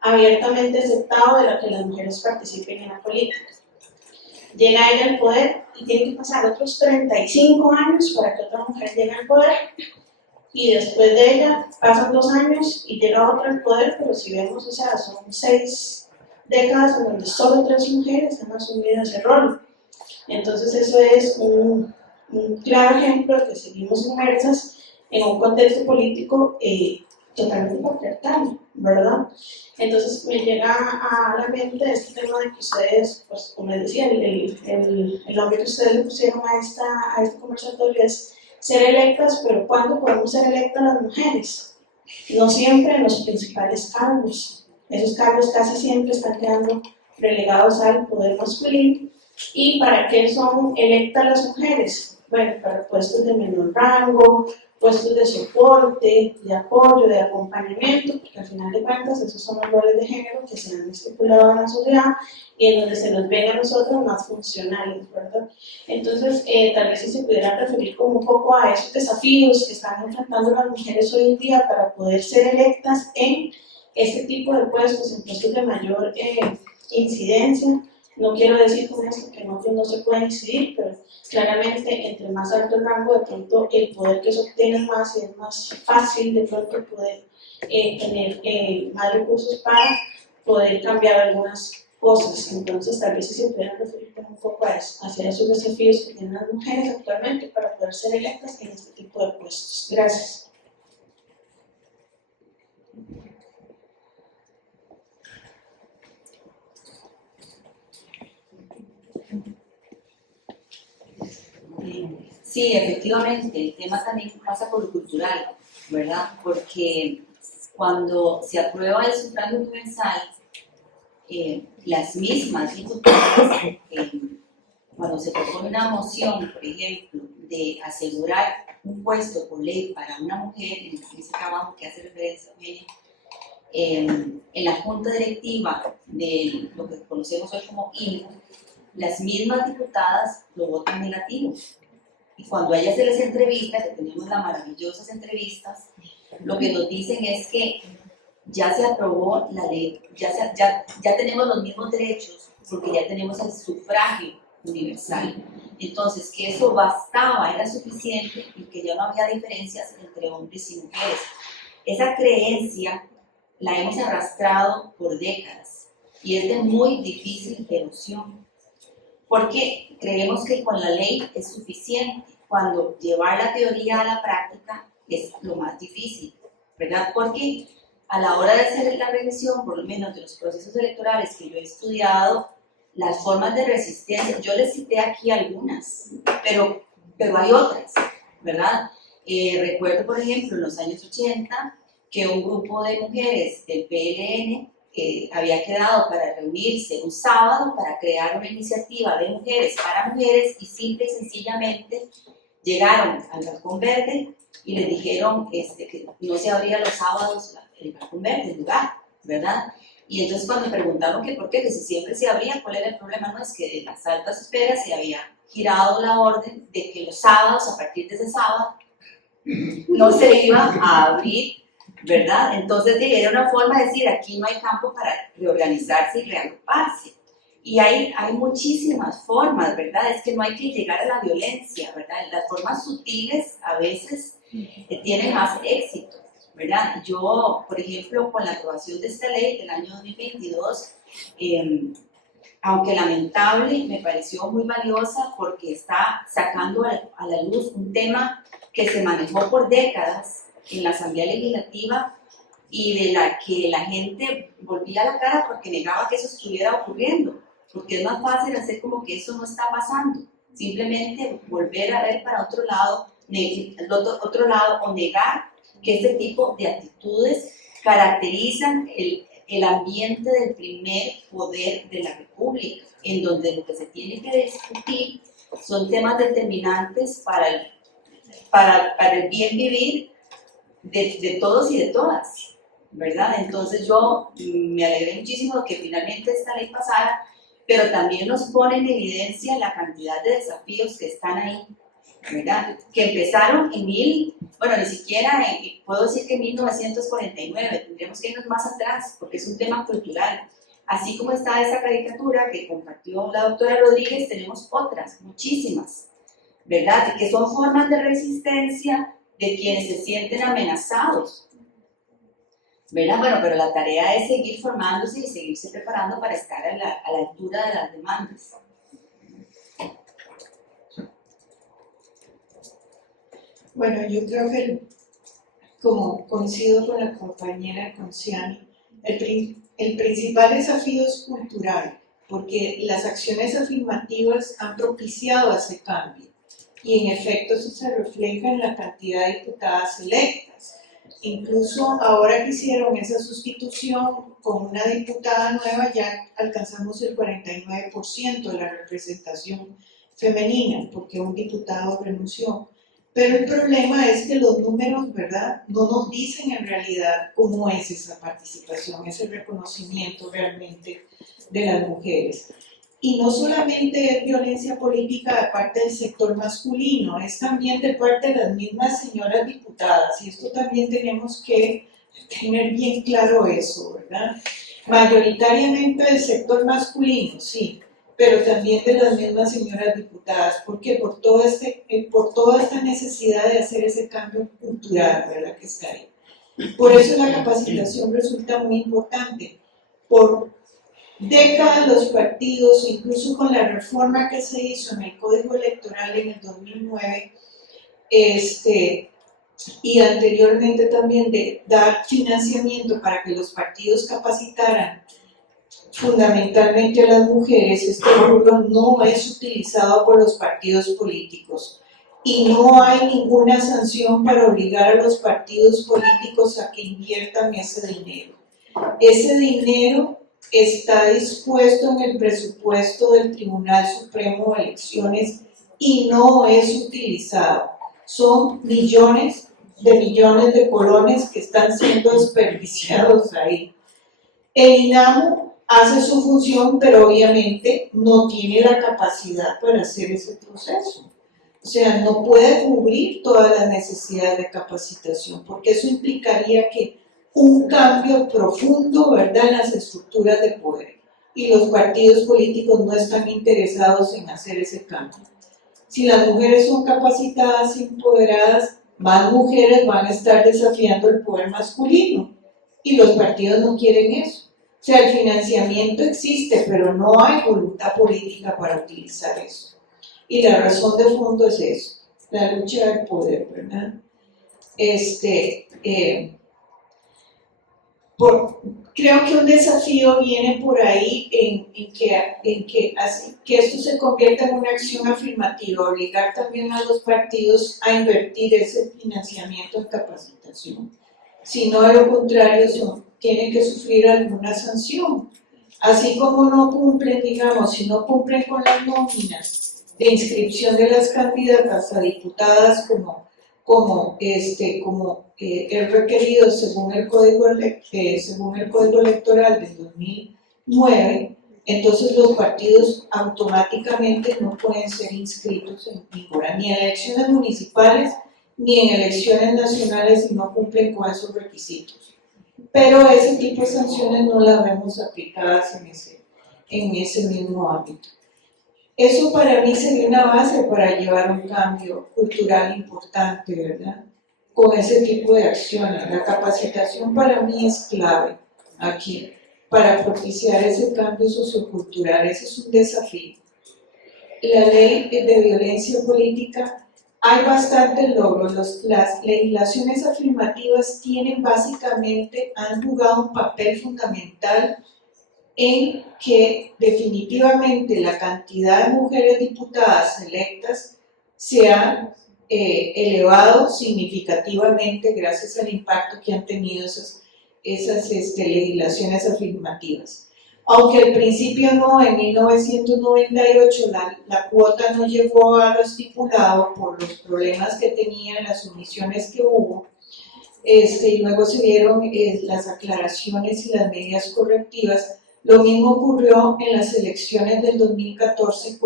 abiertamente aceptado de la que las mujeres participen en la política. Llega ella al poder y tiene que pasar otros 35 años para que otra mujer llegue al poder, y después de ella pasan 2 años y llega otra al poder, pero si vemos, o sea, son 6 décadas en donde solo 3 mujeres han asumido ese rol. Entonces eso es un claro ejemplo de que seguimos inmersas en un contexto político totalmente patriarcal, ¿verdad? Entonces me llega a la mente este tema de que ustedes, pues como les decía, el nombre que ustedes le pusieron a este conversatorio es ser electas, pero ¿cuándo podemos ser electas las mujeres? No siempre en los principales cargos. Esos cargos casi siempre están quedando relegados al poder masculino. ¿Y para qué son electas las mujeres? Bueno, para puestos de menor rango, puestos de soporte, de apoyo, de acompañamiento, porque al final de cuentas esos son los roles de género que se han estipulado en la sociedad y en donde se nos ven a nosotros más funcionales, ¿verdad? Entonces, tal vez si se pudieran referir como un poco a esos desafíos que están enfrentando las mujeres hoy en día para poder ser electas en este tipo de puestos, en puestos de mayor incidencia No quiero decir con esto que en otros no se puede incidir, pero claramente entre más alto el rango, de pronto el poder que se obtiene más y es más fácil de pronto poder tener más recursos para poder cambiar algunas cosas. Entonces tal vez si se pudieran referir un poco a eso, hacia esos desafíos que tienen las mujeres actualmente para poder ser electas en este tipo de puestos. Gracias. Sí, efectivamente, el tema también pasa por lo cultural, ¿verdad? Porque cuando se aprueba el sufragio universal, las mismas diputadas, cuando se propone una moción, por ejemplo, de asegurar un puesto por ley para una mujer, en ese trabajo que hace referencia a Eugenia, en la junta directiva de lo que conocemos hoy como INO, las mismas diputadas lo votan negativo. Y cuando a ellas se les entrevista, que tenemos las maravillosas entrevistas, lo que nos dicen es que ya se aprobó la ley, ya tenemos los mismos derechos, porque ya tenemos el sufragio universal. Entonces, que eso bastaba, era suficiente, y que ya no había diferencias entre hombres y mujeres. Esa creencia la hemos arrastrado por décadas, y es de muy difícil erosión. Porque creemos que con la ley es suficiente, cuando llevar la teoría a la práctica es lo más difícil, ¿verdad? Porque a la hora de hacer la revisión, por lo menos de los procesos electorales que yo he estudiado, las formas de resistencia, yo les cité aquí algunas, pero hay otras, ¿verdad? Recuerdo, por ejemplo, en los años 80, que un grupo de mujeres del PLN había quedado para reunirse un sábado para crear una iniciativa de mujeres para mujeres, y simple y sencillamente llegaron al Balcón Verde y les dijeron que no se abría los sábados el Balcón Verde, el lugar, ¿verdad? Y entonces cuando preguntaron que por qué, que si siempre se abría, ¿cuál era el problema? No, es que de las altas esferas se había girado la orden de que los sábados, a partir de ese sábado, no se iba a abrir, ¿verdad? Entonces era una forma de decir, aquí no hay campo para reorganizarse y reagruparse. Y hay muchísimas formas, ¿verdad? Es que no hay que llegar a la violencia, ¿verdad? Las formas sutiles a veces tienen más éxito, ¿verdad? Yo, por ejemplo, con la aprobación de esta ley del año 2022, aunque lamentable, me pareció muy valiosa porque está sacando a la luz un tema que se manejó por décadas en la Asamblea Legislativa y de la que la gente volvía la cara porque negaba que eso estuviera ocurriendo, porque es más fácil hacer como que eso no está pasando, simplemente volver a ver para otro lado o negar que este tipo de actitudes caracterizan el ambiente del primer poder de la República, en donde lo que se tiene que discutir son temas determinantes para el bien vivir de todos y de todas, ¿verdad? Entonces yo me alegré muchísimo de que finalmente esta ley pasara, pero también nos pone en evidencia la cantidad de desafíos que están ahí, ¿verdad? Que empezaron ni siquiera, puedo decir que en 1949, tendríamos que irnos más atrás, porque es un tema cultural. Así como está esa caricatura que compartió la doctora Rodríguez, tenemos otras, muchísimas, ¿verdad? Que son formas de resistencia de quienes se sienten amenazados, ¿verdad? Bueno, pero la tarea es seguir formándose y seguirse preparando para estar a la altura de las demandas. Bueno, yo creo que, como coincido con la compañera Conciani, el principal desafío es cultural, porque las acciones afirmativas han propiciado ese cambio y en efecto eso se refleja en la cantidad de diputadas electas. Incluso ahora que hicieron esa sustitución con una diputada nueva ya alcanzamos el 49% de la representación femenina, porque un diputado renunció. Pero el problema es que los números, ¿verdad?, no nos dicen en realidad cómo es esa participación, ese reconocimiento realmente de las mujeres. Y no solamente es violencia política de parte del sector masculino, es también de parte de las mismas señoras diputadas, y esto también tenemos que tener bien claro eso, ¿verdad? Mayoritariamente del sector masculino, sí, pero también de las mismas señoras diputadas. ¿Por qué? Por toda esta necesidad de hacer ese cambio cultural, ¿verdad?, que está ahí. Por eso la capacitación resulta muy importante. Por décadas los partidos, incluso con la reforma que se hizo en el Código Electoral en el 2009, y anteriormente también de dar financiamiento para que los partidos capacitaran fundamentalmente a las mujeres, este rubro no es utilizado por los partidos políticos y no hay ninguna sanción para obligar a los partidos políticos a que inviertan ese dinero. Ese dinero está dispuesto en el presupuesto del Tribunal Supremo de Elecciones y no es utilizado. Son millones de colones que están siendo desperdiciados ahí. El INAMO hace su función, pero obviamente no tiene la capacidad para hacer ese proceso. O sea, no puede cubrir todas las necesidades de capacitación, porque eso implicaría que un cambio profundo, ¿verdad?, en las estructuras de poder. Y los partidos políticos no están interesados en hacer ese cambio. Si las mujeres son capacitadas y empoderadas, más mujeres van a estar desafiando el poder masculino. Y los partidos no quieren eso. O sea, el financiamiento existe, pero no hay voluntad política para utilizar eso. Y la razón de fondo es eso, la lucha del poder, ¿verdad? Creo que un desafío viene por ahí en que esto se convierta en una acción afirmativa, obligar también a los partidos a invertir ese financiamiento en capacitación. Si no, de lo contrario, tienen que sufrir alguna sanción. Así como no cumplen, digamos, si no cumplen con las nóminas de inscripción de las candidatas a diputadas como es requerido según el Código Electoral del 2009, entonces los partidos automáticamente no pueden ser inscritos en ninguna, ni en elecciones municipales ni en elecciones nacionales si no cumplen con esos requisitos. Pero ese tipo de sanciones no las vemos aplicadas en ese mismo ámbito. Eso para mí sería una base para llevar un cambio cultural importante, ¿verdad?, con ese tipo de acciones. La capacitación para mí es clave aquí, para propiciar ese cambio sociocultural. Ese es un desafío. La ley de violencia política, hay bastantes logros. Las legislaciones afirmativas han jugado un papel fundamental en que definitivamente la cantidad de mujeres diputadas electas se ha elevado significativamente gracias al impacto que han tenido esas legislaciones afirmativas. Aunque al principio no, en 1998 la cuota no llegó a lo estipulado por los problemas que tenían, las omisiones que hubo, y luego se dieron las aclaraciones y las medidas correctivas. Lo mismo ocurrió en las elecciones del 2014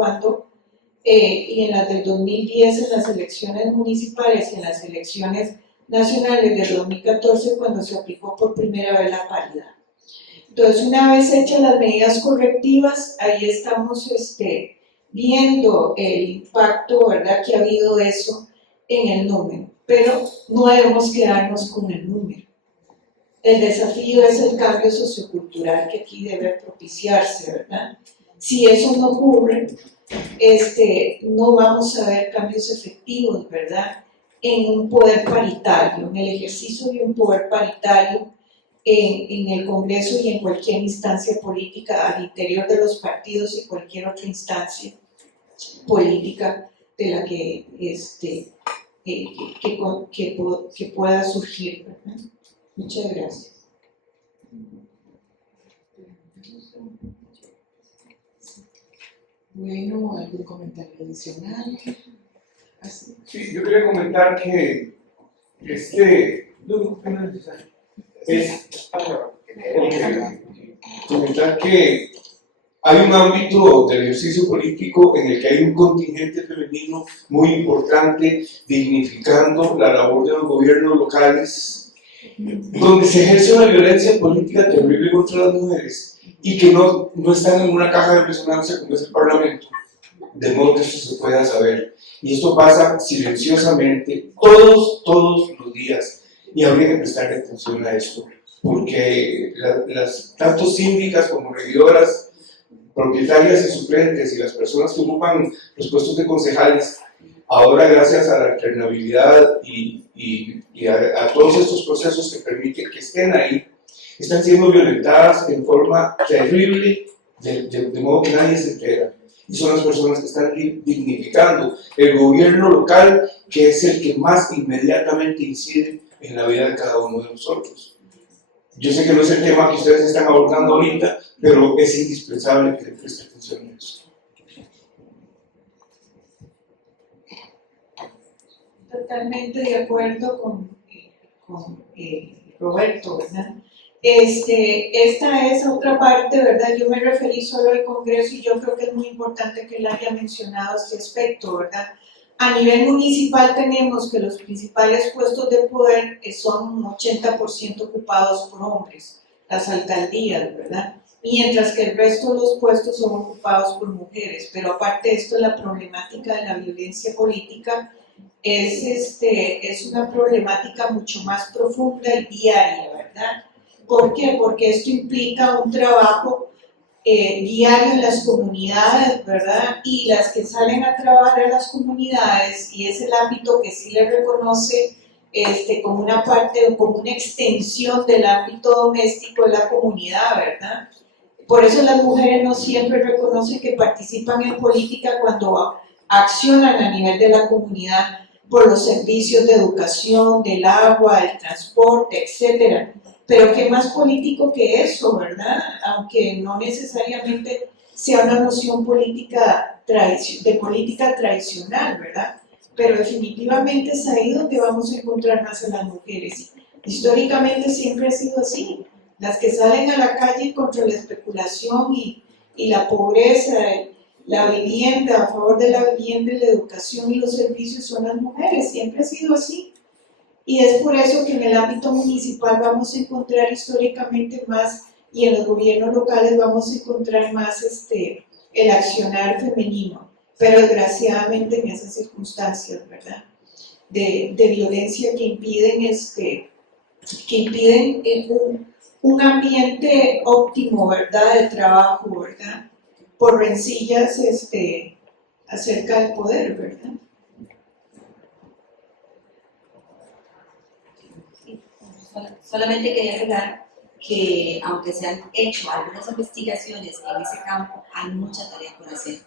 y en las del 2010 en las elecciones municipales y en las elecciones nacionales del 2014 cuando se aplicó por primera vez la paridad. Entonces, una vez hechas las medidas correctivas, ahí estamos viendo el impacto, ¿verdad?, que ha habido eso en el número, pero no debemos quedarnos con el número. El desafío es el cambio sociocultural que aquí debe propiciarse, ¿verdad? Si eso no ocurre, no vamos a ver cambios efectivos, ¿verdad?, en un poder paritario, en el ejercicio de un poder paritario en el Congreso y en cualquier instancia política al interior de los partidos y cualquier otra instancia política de la que pueda surgir, ¿verdad? Muchas gracias. Bueno, ¿algún comentario adicional? Sí, yo quería comentar que comentar que hay un ámbito del ejercicio político en el que hay un contingente femenino muy importante dignificando la labor de los gobiernos locales donde se ejerce una violencia política terrible contra las mujeres y que no están en una caja de resonancia como es el Parlamento, de modo que esto se pueda saber. Y esto pasa silenciosamente todos los días, y habría que prestarle atención a esto, porque tanto síndicas como regidoras, propietarias y suplentes, y las personas que ocupan los puestos de concejales, ahora gracias a la alternabilidad y a todos estos procesos que permiten que estén ahí, están siendo violentadas en forma terrible, de modo que nadie se entera. Y son las personas que están dignificando el gobierno local, que es el que más inmediatamente incide en la vida de cada uno de nosotros. Yo sé que no es el tema que ustedes están abordando ahorita, pero es indispensable que le preste atención a eso. Totalmente de acuerdo con Roberto, ¿verdad? Esta es otra parte, ¿verdad? Yo me referí solo al Congreso y yo creo que es muy importante que él haya mencionado este aspecto, ¿verdad? A nivel municipal tenemos que los principales puestos de poder son 80% ocupados por hombres, las alcaldías, ¿verdad? Mientras que el resto de los puestos son ocupados por mujeres. Pero aparte de esto, la problemática de la violencia política es una problemática mucho más profunda y diaria, ¿verdad? ¿Por qué? Porque esto implica un trabajo diario en las comunidades, ¿verdad? Y las que salen a trabajar en las comunidades, y es el ámbito que sí le reconoce como una parte o como una extensión del ámbito doméstico de la comunidad, ¿verdad? Por eso las mujeres no siempre reconocen que participan en política cuando accionan a nivel de la comunidad por los servicios de educación, del agua, del transporte, etcétera. Pero qué más político que eso, ¿verdad? Aunque no necesariamente sea una noción política de política tradicional, ¿verdad? Pero definitivamente es ahí donde vamos a encontrar más a las mujeres. Históricamente siempre ha sido así. Las que salen a la calle contra la especulación y la pobreza, la vivienda, a favor de la vivienda, la educación y los servicios son las mujeres. Siempre ha sido así. Y es por eso que en el ámbito municipal vamos a encontrar históricamente más, y en los gobiernos locales vamos a encontrar más el accionar femenino, pero desgraciadamente en esas circunstancias, ¿verdad? De violencia que impiden un ambiente óptimo, ¿verdad? De trabajo, ¿verdad? Por rencillas acerca del poder, ¿verdad? Solamente quería agregar que aunque se han hecho algunas investigaciones en ese campo, hay mucha tarea por hacer,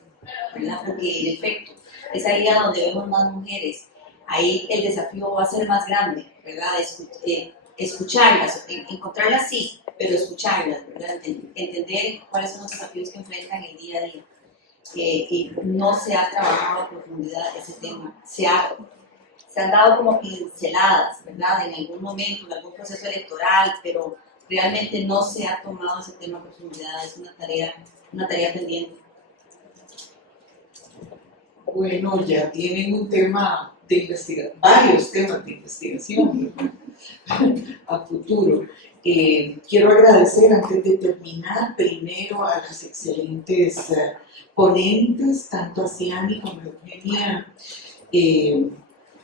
¿verdad? Porque en efecto, es ahí a donde vemos más mujeres. Ahí el desafío va a ser más grande, ¿verdad? Escucharlas, encontrarlas sí, pero escucharlas, ¿verdad? Entender cuáles son los desafíos que enfrentan el día a día. Y no se ha trabajado a profundidad ese tema. Se han dado como pinceladas, ¿verdad? En algún momento, en algún proceso electoral, pero realmente no se ha tomado ese tema a profundidad. Es una tarea pendiente. Bueno, ya tienen un tema de investigación, varios temas de investigación, ¿verdad? A futuro. Quiero agradecer, antes de terminar, primero a las excelentes ponentes, tanto a Ciani como a Eugenia,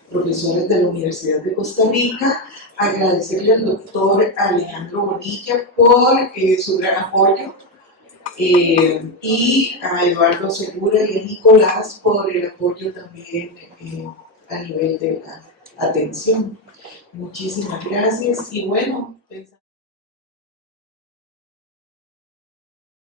profesores de la Universidad de Costa Rica, agradecerle al doctor Alejandro Bonilla por su gran apoyo, y a Eduardo Segura y a Nicolás por el apoyo también a nivel de la atención. Muchísimas gracias y bueno, pensamos